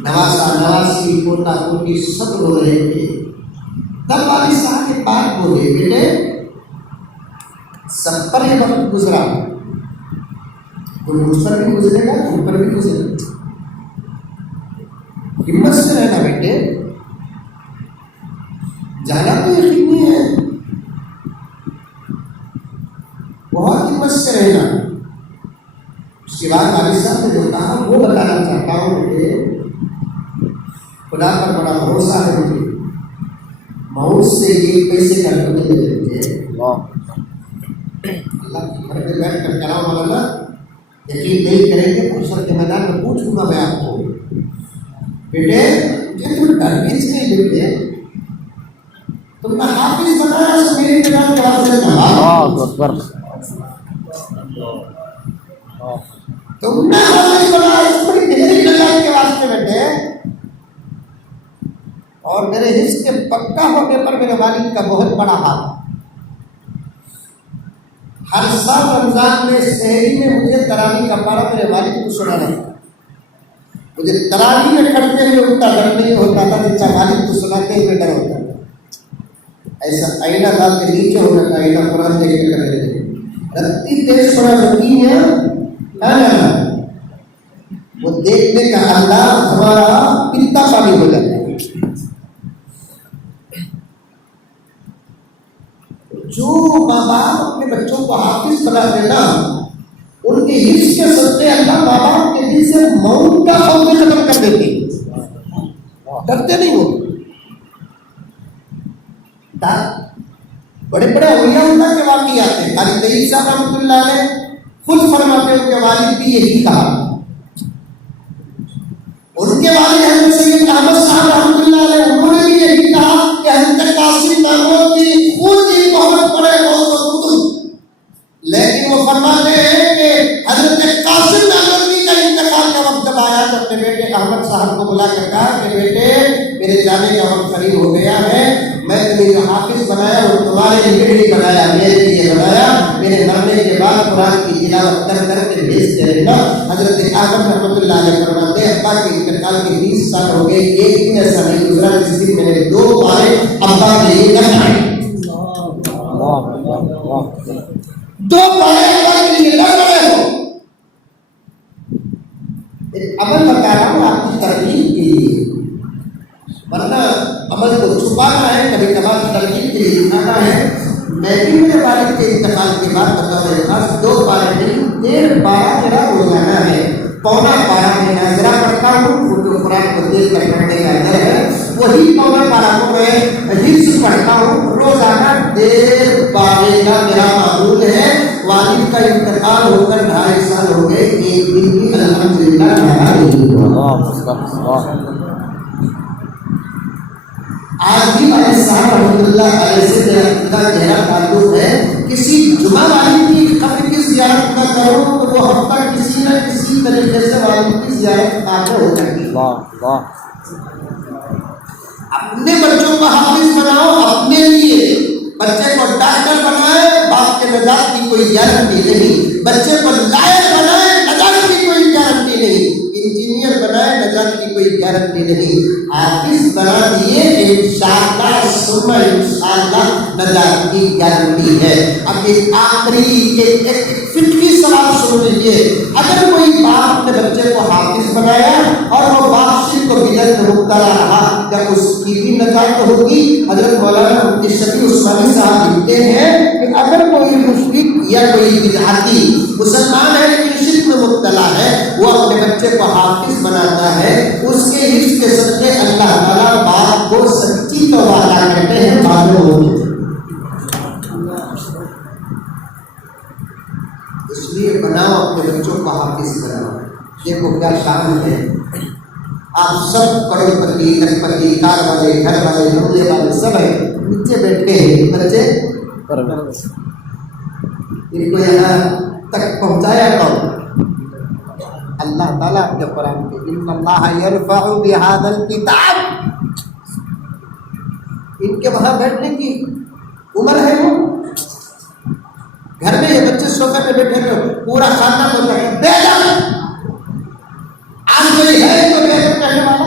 نواسا نواسی پوتا پوتی سب رو رہے تھے. تب والد صاحب کے بات بولے بیٹے سب پر یہ وقت گزرا تو مجھ پر بھی گزرے گا تم پر بھی گزرے گا. ہمت سے رہنا بیٹے جانا تو یقینی ہے بہت ہمت سے رہنا. اس کے بعد والد صاحب نے جو کہا وہ بتانا چاہتا ہوں کہ خدا پر بڑا بھروسہ ہے مجھے. موت سے یہ پیسے کا نہیں دیتے اللہ کی گھر میں بیٹھ کر کراؤ مولانا یقین نہیں کریں گے پوچھنے کے میدان میں پوچھوں گا میں آپ کو بیٹے یہ تم تربیت نہیں لیتے تم نے حافظ بنایا اس میری میدان کے واسطے تم نے حافظ بنایا اس میری میدان کے واسطے بیٹے. اور میرے حص کے پکا ہونے پر میرے والد کا بہت بڑا ہاتھ. ہر سال رمضان میں سحری میں مجھے تراویح کا پارہ میرے والد کو سنانا تھا. مجھے تراویح میں کھڑتے ہوئے اتنا ڈر نہیں ہوتا تھا جتنا والد کو سناتے ہوئے ڈر ہوتا تھا. ایسا آئینہ دال کے نیچے ہونا تھا, آئینہ قرآن دیکھ کے کر رہے تھے. رتی تیز بڑا یقین ہے وہ دیکھنے کا انداز ہمارا کتنا پانی ہو جاتا ہے. جو ماں باپ اپنے بچوں کو حافظ بنا دینا, ان کے حفظ کے صدقے اللہ ماں باپ کے دل سے موت کا خوف ختم کر دیتی, ڈرتے نہیں ہو. بڑے بڑے اولیاء اللہ کے واقعات ہیں. خالد طیب صاحب رحمۃ اللہ علیہ خود فرماتے ہیں کہ والد بھی یہی کہا. ان کے والد حضرت سید احمد صاحب رحمۃ اللہ علیہ انہوں نے بھی یہی کہا کہ حضرت قاسم نانوتوی خود ہی بہت بڑے غوث. لیکن وہ فرماتے ہیں کہ حضرت قاسم نانوتوی کا انتقال کا وقت جب آیا تو اپنے بیٹے احمد صاحب کو بلا کر کہا کہ بیٹے میرے جانے کا وقت قریب ہو گیا ہے, میں تمہیں جو حافظ بنایا وہ تمہارے لیے نہیں بنایا, میرے لیے بنایا. میرے مرنے کے بعد قرآن کی تلاوت کر کر کے بھیجتے رہنا. حضرت اعظم رحمۃ اللہ علیہ فرماتے ہیں ابا کے انتقال کے 20 سال ہو گئے, ایک دن ایسا نہیں گزرا جس دن میں نے 2 بار ابا کے لیے نہ پڑھے, 2 بار ابا کے لیے نہ پڑھے ہو. عمل بتا رہا ہوں آپ کی ترغیب کے لیے, ورنہ عمل کو چھپانا ہے, کبھی کبھار ترغیب کے لیے دکھانا ہے. میں بھی میرے والد کے انتقال کے بعد بتا میرے پاس 2 بار نہیں 1.5 بار میرا روزانہ ہے. 1.25 میں ناظرہ پڑھتا ہوں, اردو قرآن کو دیکھ کر پڑھنے کا در ہے, وہی 1.25 کو میں حفظ پڑھتا ہوں. روزانہ 1.5 بار کا میرا معمول ہے. والد کا انتقال ہو کر 2.5 سال ہو گئے, ایک دن بھی الحمدللہ آج بھی علیہ السلام رحمۃ اللہ علیہ سے میرا اتنا گہرا تعلق ہے. کسی جمعہ والد کی قبر کی زیارت نہ کروں تو وہ ہفتہ کسی نہ کسی طریقے سے والد کی زیارت آگے ہو جائے گی. اپنے بچوں کو حافظ بناؤ, اپنے لیے. بچے کو ڈاکٹر بنائے, باپ کے نجات کی کوئی گارنٹی نہیں. بچے کو لائر بنائے, نجات کی کوئی گارنٹی نہیں. انجینئر بنائے, نجات کی کوئی گارنٹی نہیں. حافظ بنا دیے انشاءاللہ ثم انشاءاللہ نجات کی گارنٹی ہے. اب ایک آخری ایک فکری سوال سن لیجیے. اگر کوئی باپ اپنے بچے کو حافظ بنایا اور وہ باپ شرک و بدعت میں مبتلا رہا, کیا اس کی بھی نجات ہوگی؟ حضرت مولانا مفتی شفیع عثمانی صاحب لکھتے ہیں کہ اگر کوئی مشرک یا کوئی بدعتی مسلمان ہے لیکن شرک میں مبتلا ہے, وہ اپنے بچے کو حافظ بناتا ہے, اس کے حفظ کے صدقے اللہ تعالیٰ باپ کو سچی توبہ عطا کرتے ہیں. معلوم اس لیے بناؤ اپنے بچوں کو حافظ بناؤ. دیکھو کیا شان ہے. آپ سب کروڑ پتی, لکھ پتی, کار والے, گھر والے, بنگلے والے سب ہیں, نیچے بیٹھے ہیں بچے, ان کو یہاں تک پہنچایا کون؟ اللہ تعالیٰ کے قرآن کے ان اللہ یرفع بہذا الکتاب. ان کے وہاں بیٹھنے کی عمر ہے, وہ گھر میں یہ بچے سوفے پہ بیٹھے ہوئے پورا خاندان ہوتا ہے بیٹھا. آج کوئی ہے تو بیٹھنے والا,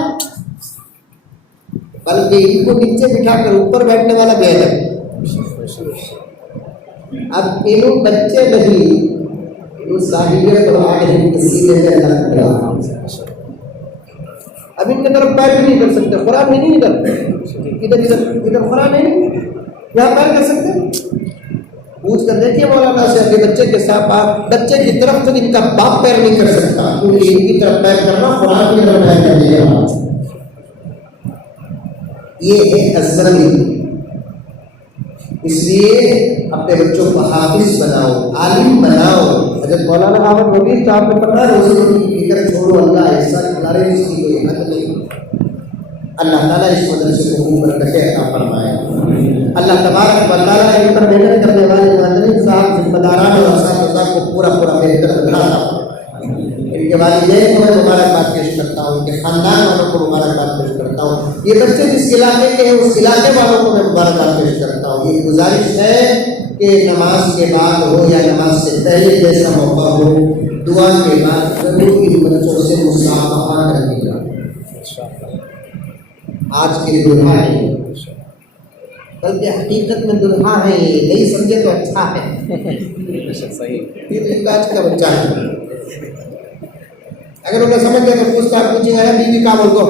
بلکہ ان کو نیچے بٹھا کر اوپر بیٹھنے والا بھی ہے. اب انہوں بچے نہیں, صاحبیت اور آگے کسی نے اللہ کیا. اب ان کی طرف پیر بھی نہیں کر سکتے, قرآن میں نہیں, ادھر قرآن ہے نہیں, یہاں پیر کر سکتے. پوچھ کر دیکھیے مولانا سے اپنے بچے کے ساتھ, بچے کی طرف تو ان کا باپ پیر نہیں کر سکتا, کیونکہ ان کی طرف پیر کرنا قرآن کی طرف پیر کر دیا. یہ ہے ازلی. اس لیے اپنے بچوں کو حافظ بناؤ, عالم بناؤ. حضرت مولانا احمد مبین صاحب نے فرمایا روزی کی فکر چھوڑو, اللہ ایسا کھلارے اس کی کوئی حد نہیں. اللہ تعالیٰ اس مدرسے کو خوب برکتیں عطا فرمائے. اللہ تبارک و تعالیٰ ان پر محنت کرنے والے مدنی صاحب ذمہ داران اور اساتذہ کو پورا بہتر بنانا. ان کے والدین کو میں مبارکباد پیش کرتا ہوں, ان کے خاندان والوں کو مبارکباد پیش کرتا ہوں. یہ بچے جس علاقے کے ہیں اس علاقے والوں کو میں مبارکباد پیش کرتا ہوں. یہ گزارش ہے کہ نماز کے بعد ہو یا نماز سے پہلے جیسا موقع ہو دعا کے بعد ضرور ان بچوں سے مصافحہ کرنے کا. آج کے دلہا ہے بلکہ حقیقت میں دلہا ہے، یہ نہیں سمجھے تو اچھا ہے. صحیح. یہ تو علاج کا بچہ ہے. اگر انہیں سمجھ گیا تو پوچھیں گے بیوی کا بول دو.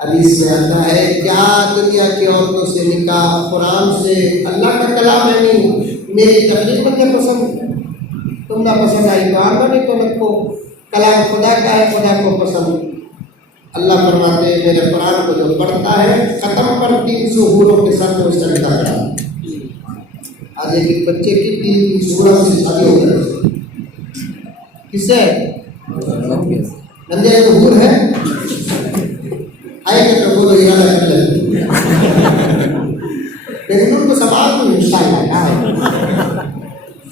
حدیث میں آتا ہے کیا دنیا کی عورتوں سے نکاح قرآن سے، اللہ کا کلام ہے. نہیں میری تقریر مجھے پسند، تم نہ پسند آئی تو آنا نہیں تو مت کو. کلام خدا کا ہے، خدا کو پسند. اللہ فرماتے ہیں میرے قرآن کو جو پڑھتا ہے ختم پر 300 حوروں کے ساتھ وہ سجدہ کرا. آج ایک بچے کی 3 سورت سے شادی ہو گئی. کس سے؟ نندے تو حور ہے آئے کہ تو بولو ارادہ کر لیں لیکن ان کو سوال تو انشاءاللہ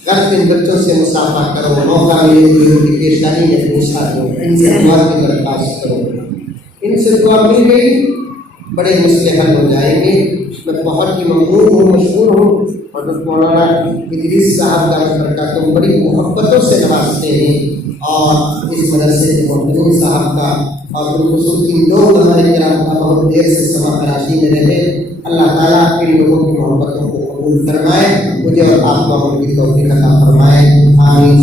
گھر کے بچوں سے مصافحہ کرو. موقع ملے ان کی پیشانی میں پوچھا دو، ان سے دعا کی درخواست کرو. ان سے دعا مل گئی بڑے مسئلے حل ہو جائیں گے. میں بہت ہی ممنون ہوں، مشہور ہوں. حضرت مولانا ادریس صاحب کا تم بڑی محبتوں سے نوازتے ہیں اور اس مدرسے کے محمود صاحب کا اور ان لوگ ہمارے کرام کا بہت دیر سے سما کراچی میں رہے. اللہ تعالیٰ ان لوگوں کی محبتوں کو قبول فرمائے، مجھے اور آپ کو عمل کی توفیق عطا فرمائے. آمین.